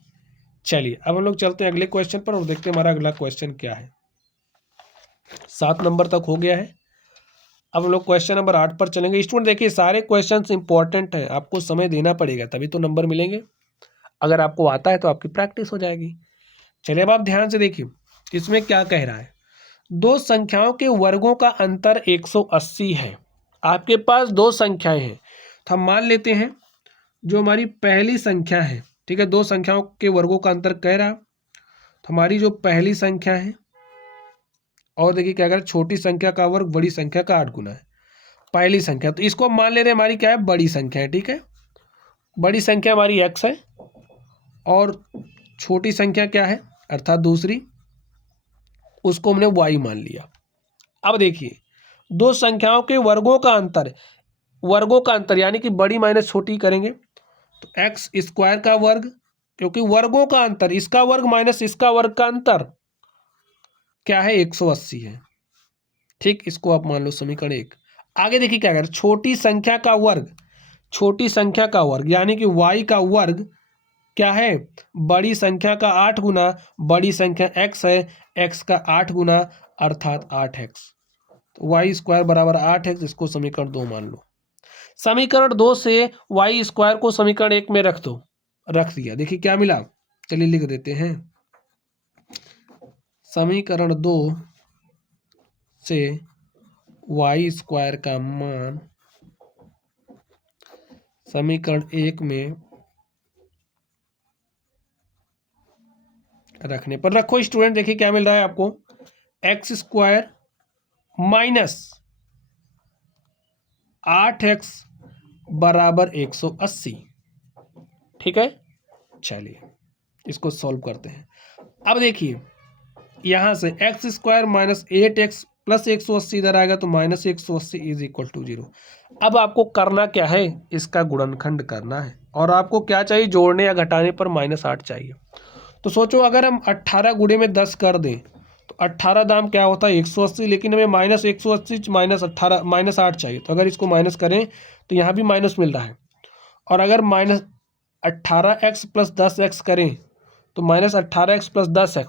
चलिए अब हम लोग चलते हैं अगले क्वेश्चन पर और देखते हैं हमारा अगला क्वेश्चन क्या है। 7 नंबर तक हो गया है, अब हम लोग क्वेश्चन नंबर 8 पर चलेंगे। स्टूडेंट देखिए सारे क्वेश्चंस इंपॉर्टेंट हैं, आपको समय देना पड़ेगा तभी तो नंबर मिलेंगे। अगर आपको आता है तो आपकी प्रैक्टिस हो जाएगी। चलिए अब आप ध्यान से देखिए इसमें क्या कह रहा है। दो संख्याओं के वर्गों का अंतर 180 है। आपके पास दो संख्याएं हैं, तो हम मान लेते हैं जो हमारी पहली संख्या है, ठीक है, दो संख्याओं के वर्गों का अंतर कह रहा, तो हमारी जो पहली संख्या है, और देखिए क्या कर, छोटी संख्या का वर्ग बड़ी संख्या का 8 गुना है, पहली संख्या, तो इसको हम मान ले रहे हैं हमारी क्या है, बड़ी संख्या है, ठीक है। बड़ी संख्या हमारी x है और छोटी संख्या क्या है, अर्थात दूसरी, उसको हमने y मान लिया। अब देखिए दो संख्याओं के वर्गों का अंतर यानी कि बड़ी माइनस छोटी करेंगे, तो एक्स स्क्वायर का वर्ग, क्योंकि वर्गों का अंतर, इसका वर्ग माइनस इसका वर्ग का अंतर क्या है, 180 है। ठीक, इसको आप मान लो समीकरण 1। आगे देखिए क्या कर, छोटी संख्या का वर्ग यानी कि y का वर्ग क्या है, बड़ी संख्या का 8 गुना, बड़ी संख्या x है, x का 8 गुना अर्थात 8x, तो वाई स्क्वायर बराबर 8x, इसको समीकरण 2 मान लो। समीकरण 2 से वाई स्क्वायर को समीकरण 1 में रख दो, रख दिया, देखिए क्या मिला, चलिए लिख देते हैं। समीकरण 2 से वाई स्क्वायर का मान समीकरण 1 में रखने पर रखो स्टूडेंट, देखिए क्या मिल रहा है आपको, एक्स स्क्वायर माइनस 8x बराबर 180। ठीक है, चलिए इसको सॉल्व करते हैं। अब देखिए यहां से x square minus 8x plus 180 इधर आएगा, तो माइनस 180 इज इक्वल टू 0। अब आपको करना क्या है, इसका गुणनखंड करना है, और आपको क्या चाहिए, जोड़ने या घटाने पर -8 चाहिए। तो सोचो अगर हम 18 गुणे में 10 कर दें तो 18 दाम क्या होता है 180, लेकिन हमें -180 -18 -8 चाहिए। तो अगर इसको माइनस करें तो यहाँ भी माइनस मिल रहा है। और अगर -18x + 10x करें तो -18x + 10x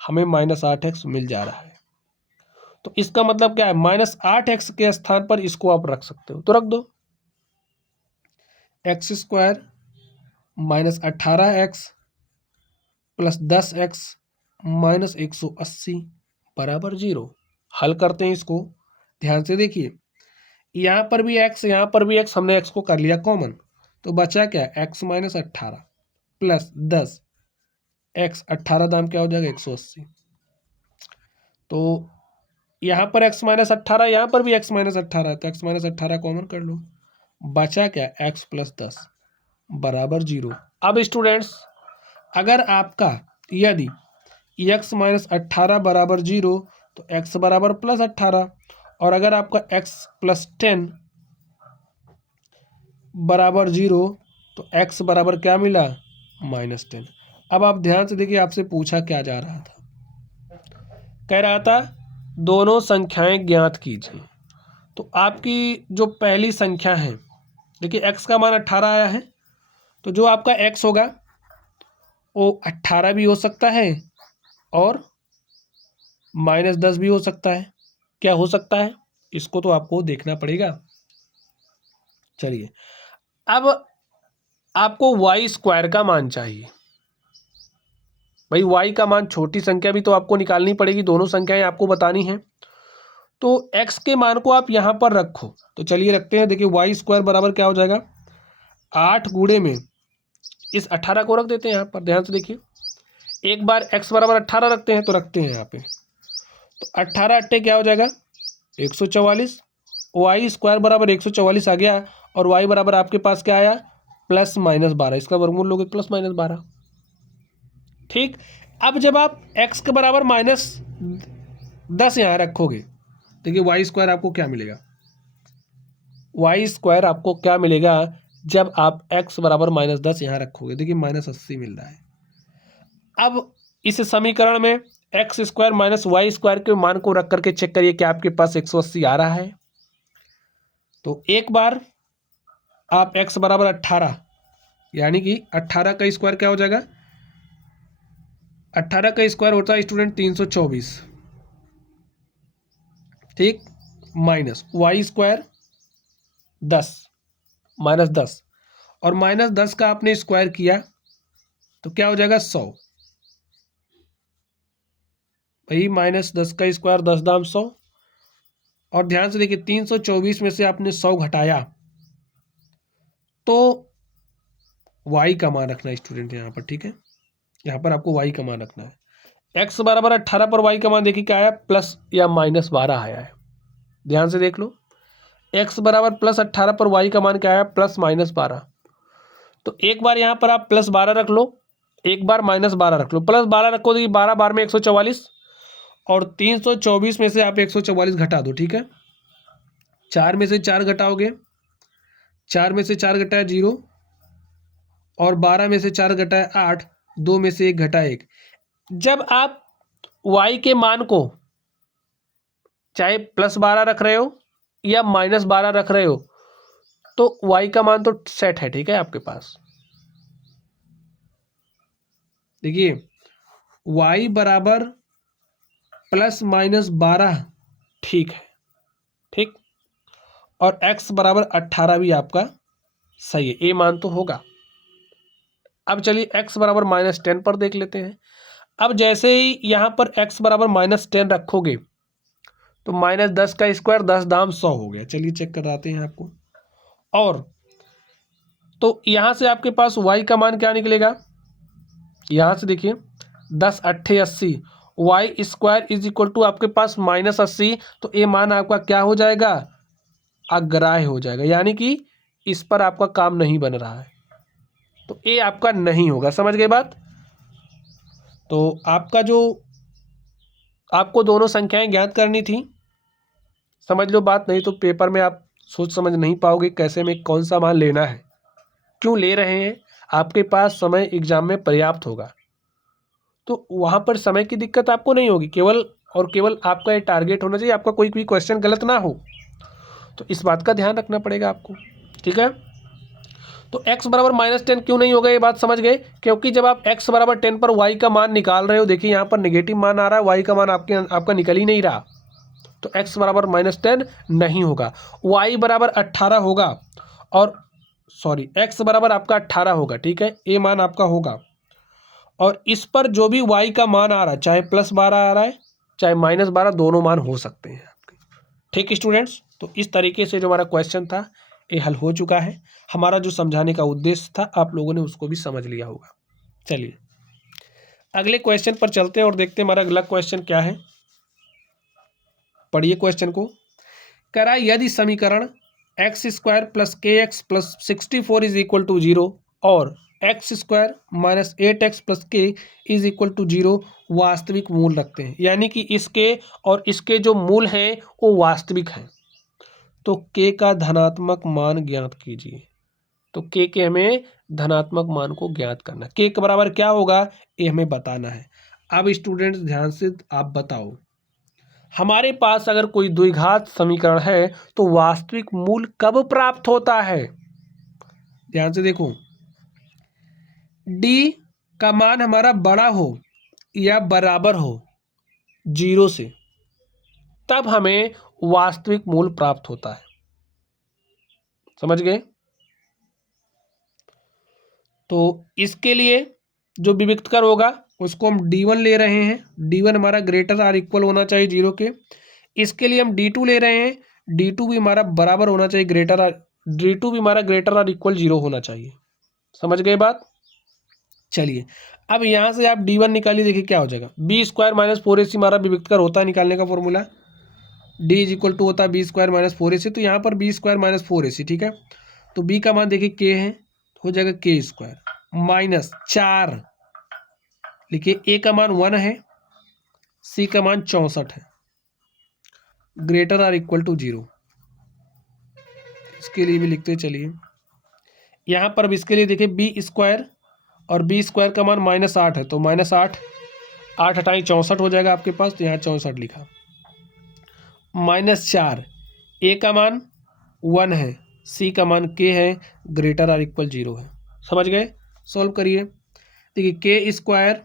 हमें -8x मिल जा रहा है। तो इसका मतलब क्या है, -8x के स्थान पर इसको आप रख सकते हो, तो रख दो x² -18x + 10x -180 बराबर 0। हल करते हैं इसको, ध्यान से देखिए, यहाँ पर भी x, यहाँ पर भी x, हमने x को कर लिया कॉमन, तो बचा क्या, x - 18 + 10 x, 18 दाम क्या हो जाएगा 180। तो यहाँ पर x - 18, यहाँ पर भी x - 18 है, तो x - 18 कॉमन कर लो, बचा क्या x + 10 बराबर 0। अब स्टूडेंट्स अगर आपका यदि x - 18 बराबर 0 तो x बराबर +18, और अगर आपका x + 10 बराबर 0 तो x बराबर क्या मिला, -10। अब आप ध्यान से देखिए, आपसे पूछा क्या जा रहा था, कह रहा था दोनों संख्याएं ज्ञात कीजिए। तो आपकी जो पहली संख्या है, देखिए x का मान 18 आया है, तो जो आपका x होगा वो 18 भी हो सकता है और -10 भी हो सकता है। क्या हो सकता है, इसको तो आपको देखना पड़ेगा। चलिए, अब आपको y² का मान चाहिए। भाई y का मान, छोटी संख्या भी तो आपको निकालनी पड़ेगी, दोनों संख्याएं आपको बतानी हैं। तो x के मान को आप यहाँ पर रखो, तो चलिए रखते हैं। देखिए y² बराबर क्या हो जाएगा, 8 गुणे में इस 18 को रख देते हैं यहाँ पर, ध्यान से देखिए, एक बार x बराबर 18 रखते हैं, तो रखते हैं यहाँ पे, तो 18 8 क्या हो जाएगा 144, y² बराबर 144 आ गया, और y बराबर आपके पास क्या आया, +-12, इसका वर्गमूल लोगे +-12। ठीक, अब जब आप x के बराबर -10 यहाँ रखोगे, देखिए y² आपको क्या मिलेगा, y² आपको क्या मिलेगा जब आप x बराबर -10 यहाँ रखोगे, देखिए -80 मिल रहा है। अब इस समीकरण में x² - y² के मान को रख करके चेक करिए कि आपके पास 180 आ रहा है। तो एक बार आप x बराबर 18, यानी कि 18 का स्क्वायर क्या हो जाएगा, 18 का स्क्वायर होता है स्टूडेंट 324, ठीक, माइनस y² 10 -10, और -10 का आपने स्क्वायर किया तो क्या हो जाएगा 100। भाई -10 का स्क्वायर 10 दाम 100, और ध्यान से देखिए 324 में से आपने 100 घटाया तो y का मान रखना है स्टूडेंट यहाँ पर, ठीक है, यहाँ पर आपको y का मान रखना है। x बराबर 18 पर y का मान देखिए क्या आया, प्लस या -12 आया है, ध्यान से देख लो, x बराबर +18 पर y का मान क्या आया, +-12। तो एक बार यहाँ पर आप +12 रख लो, एक बार -12 रख लो, +12 रखो तो 12 बार में 144, और 324 में से आप 144 घटा दो, ठीक है, 4 में से 4 घटाओगे, 4 में से 4 घटाया 0, और 12 में से 4 घटाया 8, 2 में से 1 घटाया 1। जब आप y के मान को चाहे +12 रख रहे हो या -12 रख रहे हो, तो y का मान तो सेट है, ठीक है आपके पास। देखिए y बराबर +-12 ठीक है, ठीक, और x बराबर 18 भी आपका सही है, ये मान तो होगा। अब चलिए x बराबर -10 पर देख लेते हैं। अब जैसे ही यहाँ पर x बराबर -10 रखोगे तो -10 का स्क्वायर 10 दाम 100 हो गया। चलिए चेक कराते हैं आपको, और तो यहाँ से आपके पास y का मान क्या निकलेगा, यहाँ से देखिए 10 8 80, y² = आपके पास -80, तो ये मान आपका क्या हो जाएगा, अग्राह्य हो जाएगा, यानी कि इस पर आपका काम नहीं बन रहा है, तो ये आपका नहीं होगा। समझ गए बात। तो आपका जो आपको दोनों संख्याएं ज्ञात करनी थी, समझ लो बात, नहीं तो पेपर में आप सोच समझ नहीं पाओगे कैसे में कौन सा मान लेना है, क्यों ले रहे हैं, आपके पास समय एग्जाम में पर्याप्त होगा। तो वहाँ पर समय की दिक्कत आपको नहीं होगी, केवल और केवल आपका ये टारगेट होना चाहिए, आपका कोई भी क्वेश्चन गलत ना हो। तो इस बात का ध्यान रखना पड़ेगा आपको, ठीक है। तो x बराबर -10 क्यों नहीं होगा, ये बात समझ गए। क्योंकि जब आप x बराबर 10 पर y का मान निकाल रहे हो, देखिए यहाँ पर नेगेटिव मान आ रहा है, y का मान आपका निकल ही नहीं रहा, तो x बराबर -10 नहीं होगा। y बराबर 18 होगा, और सॉरी x बराबर आपका 18 होगा, ठीक है, ये मान आपका होगा। और इस पर जो भी y का मान आ रहा है, चाहे +12 आ रहा है चाहे -12, दोनों मान हो सकते हैं आपके। ठीक स्टूडेंट्स, तो इस तरीके से जो हमारा क्वेश्चन था ये हल हो चुका है। हमारा जो समझाने का उद्देश्य था आप लोगों ने उसको भी समझ लिया होगा। चलिए अगले क्वेश्चन पर चलते हैं और देखते हैं हमारा अगला क्वेश्चन क्या है। पढ़िए क्वेश्चन को। कह रहा है यदि समीकरण x² + kx + 64 = 0 और x² - 8x + k = 0 वास्तविक मूल रखते हैं, यानी कि इसके और इसके जो मूल हैं वो वास्तविक हैं, तो k का धनात्मक मान ज्ञात कीजिए। तो k के हमें धनात्मक मान को ज्ञात करना, k के बराबर क्या होगा ये हमें बताना है। अब स्टूडेंट्स ध्यान से आप बताओ, हमारे पास अगर कोई द्विघात समीकरण है तो वास्तविक मूल कब प्राप्त होता है। ध्यान से देखो, d का मान हमारा बड़ा हो या बराबर हो 0 से, तब हमें वास्तविक मूल प्राप्त होता है। समझ गए। तो इसके लिए जो विविक्तकर होगा उसको हम d1 ले रहे हैं, d1 हमारा > होना चाहिए 0 के। इसके लिए हम d2 ले रहे हैं, d2 भी हमारा बराबर होना चाहिए d2 भी हमारा > 0 होना चाहिए। समझ गए बात। चलिए अब यहाँ से आप d1 निकालिए, देखिए क्या हो जाएगा, b² - 4ac हमारा विविक्तकर होता है, निकालने का फॉर्मूला d = होता है b² - 4ac। तो यहाँ पर b² - 4ac, ठीक है। तो b का मान देखिए k है, हो जाएगा k² -4, लिखिए a का मान 1 है, c का मान 64 है, > 0। इसके लिए भी लिखते चलिए, यहाँ पर अब इसके लिए देखिए b² और b² का मान -8 है, तो -8, 8 हटाई 64 हो जाएगा आपके पास, तो यहाँ 64 लिखा। -4, a का मान 1 है, c का मान k है, > 0 है। समझ गए। सॉल्व करिए, देखिए k²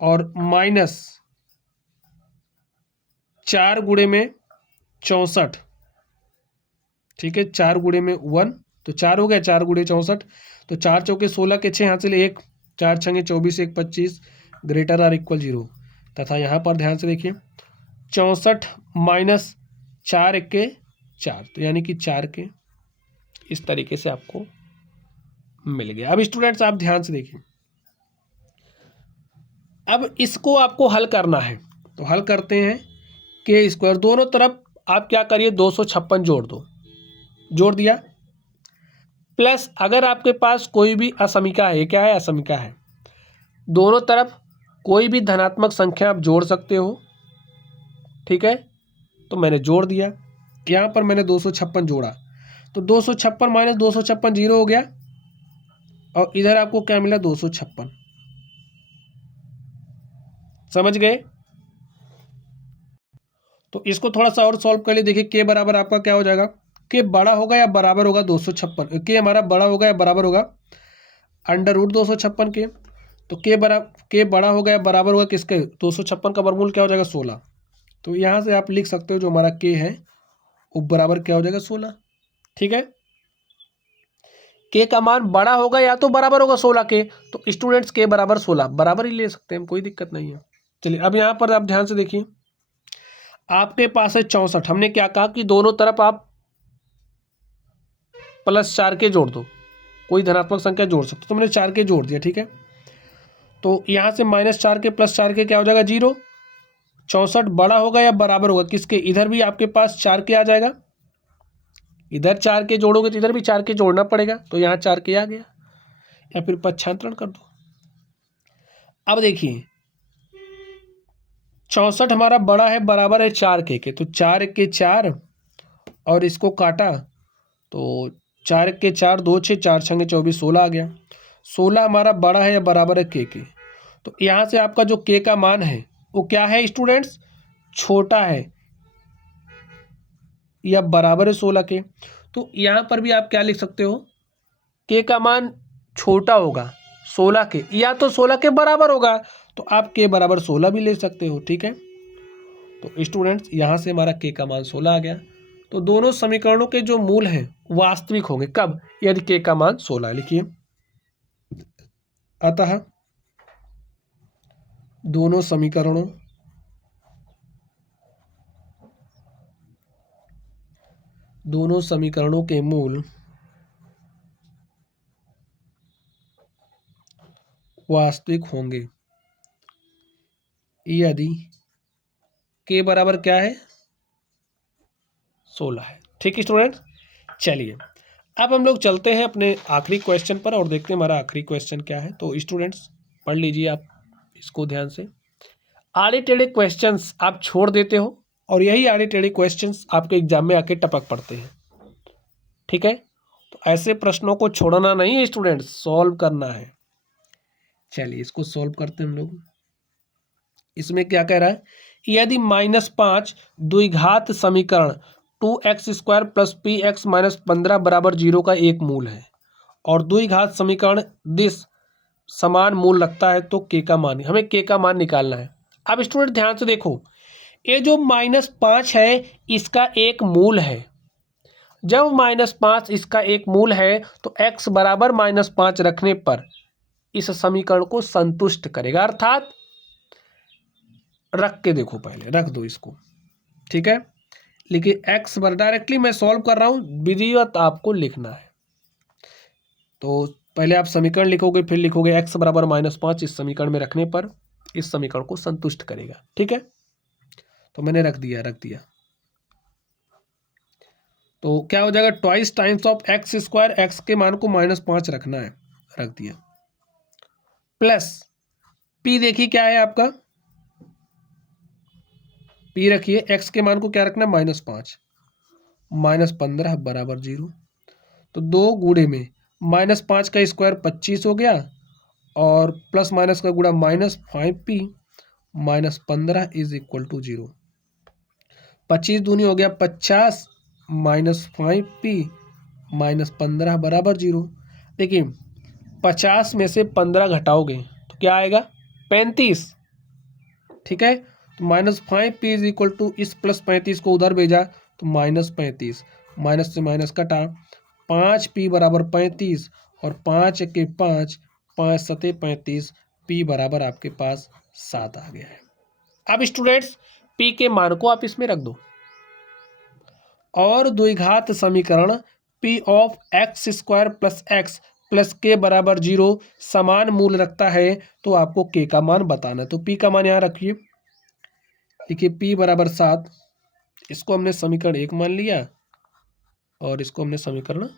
और -4 गुणे में 64, ठीक है, 4 गुणे में 1 तो 4 हो गया, 4 गुणे 64, तो 4 चौके 16 के 6 हासिल 1, 4 छंगे 24, 1 25, > 0। तथा यहाँ पर ध्यान से देखिए 64 - 4 × 4, तो यानी कि 4 के, इस तरीके से आपको मिल गया। अब स्टूडेंट्स आप ध्यान से देखिए, अब इसको आपको हल करना है, तो हल करते हैं। k², दोनों तरफ आप क्या करिए 256 जोड़ दो, जोड़ दिया, प्लस अगर आपके पास कोई भी असमीका है, क्या है, असमीका है, दोनों तरफ कोई भी धनात्मक संख्या आप जोड़ सकते हो, ठीक है। तो मैंने जोड़ दिया, यहाँ पर मैंने 256 जोड़ा, तो 256 - 256 0 हो गया, और इधर आपको क्या मिला 256। समझ गए। तो इसको थोड़ा सा और सॉल्व कर लिए, देखिए के बराबर आपका क्या हो जाएगा, के बड़ा होगा या बराबर होगा 256, के हमारा बड़ा होगा या बराबर होगा √256 के, तो के बड़ा होगा या बराबर होगा किसके, 256 का वर्गमूल क्या हो जाएगा 16। तो यहाँ से आप लिख सकते हो जो हमारा के है वो बराबर क्या हो जाएगा 16, ठीक है। के का मान बड़ा होगा या तो बराबर होगा 16 के, तो स्टूडेंट्स के बराबर 16 बराबर ही ले सकते हैं, कोई दिक्कत नहीं है। चलिए अब यहाँ पर आप ध्यान से देखिए, आपके पास है 64, हमने क्या कहा कि दोनों तरफ आप +4 के जोड़ दो, कोई धनात्मक संख्या जोड़ सकते, तो मैंने 4 के जोड़ दिया, ठीक है। तो यहाँ से -4 के +4 के क्या हो जाएगा 0। 64 बड़ा होगा या बराबर होगा किसके, इधर भी आपके पास 4 के आ जाएगा, इधर 4 के जोड़ोगे तो इधर भी 4 के जोड़ना पड़ेगा, तो यहाँ 4 के आ गया, या फिर पक्षांतरण कर दो। अब देखिए 64 हमारा बड़ा है, बराबर है 4 के, तो 4 के 4 और इसको काटा तो 4 के 4 2 6, 4 छंगे 24, 16 आ गया। 16 हमारा बड़ा है या बराबर है के, तो यहाँ से आपका जो k का मान है वो क्या है स्टूडेंट्स, छोटा है या बराबर है 16 के। तो यहाँ पर भी आप क्या लिख सकते हो, k का मान छोटा होगा 16 के या तो 16 के बराबर होगा, तो आप k बराबर 16 भी ले सकते हो। ठीक है, तो स्टूडेंट्स यहाँ से हमारा k का मान 16 आ गया। तो दोनों समीकरणों के जो मूल हैं वास्तविक होंगे कब, यदि k का मान 16 है। लिखिए, अतः दोनों समीकरणों के मूल वास्तविक होंगे यदि k बराबर क्या है, 16 है। ठीक है स्टूडेंट, चलिए अब हम लोग चलते हैं अपने आखिरी क्वेश्चन पर और देखते हैं हमारा आखिरी क्वेश्चन क्या है। तो स्टूडेंट्स पढ़ लीजिए आप इसको ध्यान से। आड़े टेढ़े क्वेश्चंस आप छोड़ देते हो और यही आड़े टेढ़े क्वेश्चंस आपके एग्जाम में आके टपक पड़ते हैं। ठीक है, तो ऐसे प्रश्नों को छोड़ना नहीं है स्टूडेंट्स, सॉल्व करना है। चलिए इसको सॉल्व करते हैं हम लोग। इसमें क्या कह रहा है, यदि -5 द्विघात समीकरण 2x² + px - 15 = 0 का एक मूल है और द्विघात समीकरण दिस समान मूल रखता है, तो k का मान, हमें k का मान निकालना है। अब स्टूडेंट ध्यान से देखो, ये जो -5 है इसका एक मूल है। जब -5 इसका एक मूल है तो x बराबर -5 रखने पर इस समीकरण को संतुष्ट करेगा, अर्थात रख के देखो, पहले रख दो इसको। ठीक है, लेकिन x पर डायरेक्टली मैं सॉल्व कर रहा हूं, विधिवत आपको लिखना है। तो पहले आप समीकरण लिखोगे, फिर लिखोगे x बराबर -5 इस समीकरण में रखने पर इस समीकरण को संतुष्ट करेगा। ठीक है, तो मैंने रख दिया। तो क्या हो जाएगा, twice times of x², x के मान को -5 रखना है, रख दिया, प्लस p देखिए क्या है आपका, p रखिए, x के मान को क्या रखना है, -5 -15 बराबर 0। तो 2 गुणे में -5 का स्क्वायर 25 हो गया और प्लस माइनस का गुणा -5p -15 = 0। 25 दूनी हो गया 50 -5p -15 बराबर 0। देखिए 50 में से 15 घटाओगे तो क्या आएगा, 35। ठीक है, तो -5p = इस +35 को उधर भेजा तो -35, माइनस से माइनस कटा, 5p बराबर 35 और 5 के 5, 5 सते 35, p बराबर आपके पास 7 आ गया है। अब स्टूडेंट्स p के मान को आप इसमें रख दो और द्विघात समीकरण p of x² + x + k बराबर 0 समान मूल रखता है, तो आपको k का मान बताना है। तो p का मान यहाँ रखिए, देखिए p बराबर 7, इसको हमने समीकरण 1 मान लिया और इसको हमने समीकरण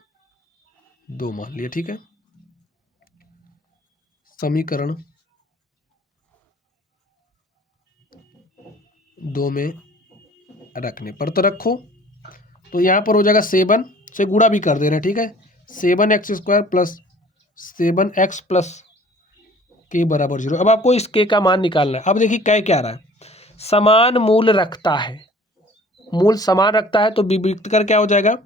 2 मान लिया। ठीक है, समीकरण 2 में रखने पर तो रखो, तो यहाँ पर हो जाएगा 7 से गुणा भी कर दे रहे हैं। ठीक है, 7x² + 7x + k बराबर 0। अब आपको इस k का मान निकालना है। अब देखिए क्या रहा है, समान मूल रखता है, मूल समान रखता है तो विभक्त कर क्या हो जाएगा,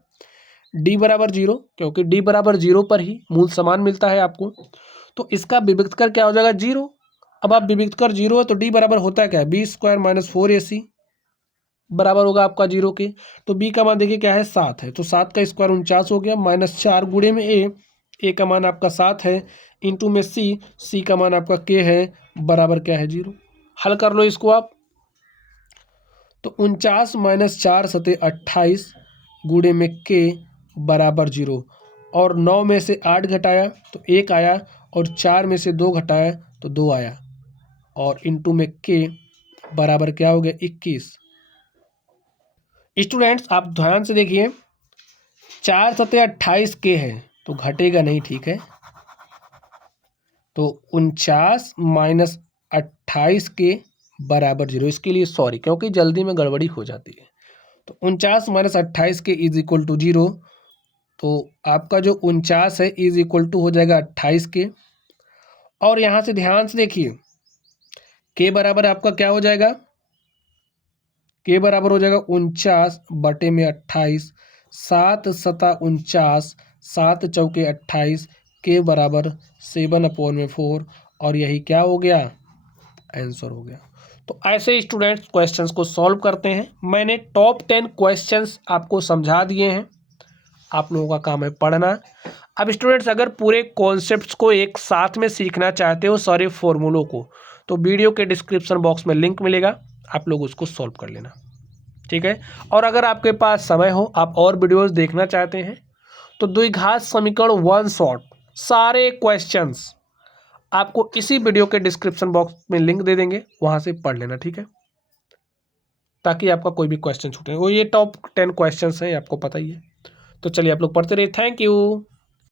d बराबर 0, क्योंकि d बराबर 0 पर ही मूल समान मिलता है आपको, तो इसका विभक्त कर क्या हो जाएगा, 0। अब आप विभक्त कर 0 है तो d बराबर होता है क्या है, b² - 4ac बराबर होगा आपका 0 के। तो b का मान देखिए क्या है, 7 है, तो 7 का स्क्वायर 49 हो गया, -4 गुणे में a का मान आपका 7 है, इंटू में c का मान आपका k है, बराबर क्या है, 0। हल कर लो इसको आप, तो 49 - 4 सते 28 गुणे में k बराबर 0, और 9 में से 8 घटाया तो 1 आया और 4 में से 2 घटाया तो 2 आया, और इंटू में k बराबर क्या हो गया, 21। स्टूडेंट्स आप ध्यान से देखिए, 4 सते 28 के है तो घटेगा नहीं। ठीक है, तो 49 - 28 के बराबर 0, इसके लिए सॉरी क्योंकि जल्दी में गड़बड़ी हो जाती है। तो 49 - 28 के = 0, तो आपका जो 49 है = हो जाएगा 28 के। और यहाँ से ध्यान से देखिए, के बराबर आपका क्या हो जाएगा, के बराबर हो जाएगा 49/28, 7×7 = 49, 7×4 = 28, के बराबर 7/4 और यही क्या हो गया, आंसर हो गया। तो ऐसे स्टूडेंट्स क्वेश्चंस को सॉल्व करते हैं। मैंने टॉप 10 क्वेश्चंस आपको समझा दिए हैं, आप लोगों का काम है पढ़ना। अब स्टूडेंट्स अगर पूरे कॉन्सेप्ट्स को एक साथ में सीखना चाहते हो, सारे फॉर्मूलों को, तो वीडियो के डिस्क्रिप्शन बॉक्स में लिंक मिलेगा, आप लोग उसको सॉल्व कर लेना, ठीक है। और अगर आपके पास समय हो, आप और वीडियोस देखना चाहते हैं, तो द्विघात समीकरण वन शॉट सारे क्वेश्चंस आपको इसी वीडियो के डिस्क्रिप्शन बॉक्स में लिंक दे देंगे, वहां से पढ़ लेना, ठीक है, ताकि आपका कोई भी क्वेश्चन छूटे। वो ये टॉप 10 क्वेश्चंस हैं, आपको पता ही है। तो चलिए आप लोग पढ़ते रहिए। Thank you.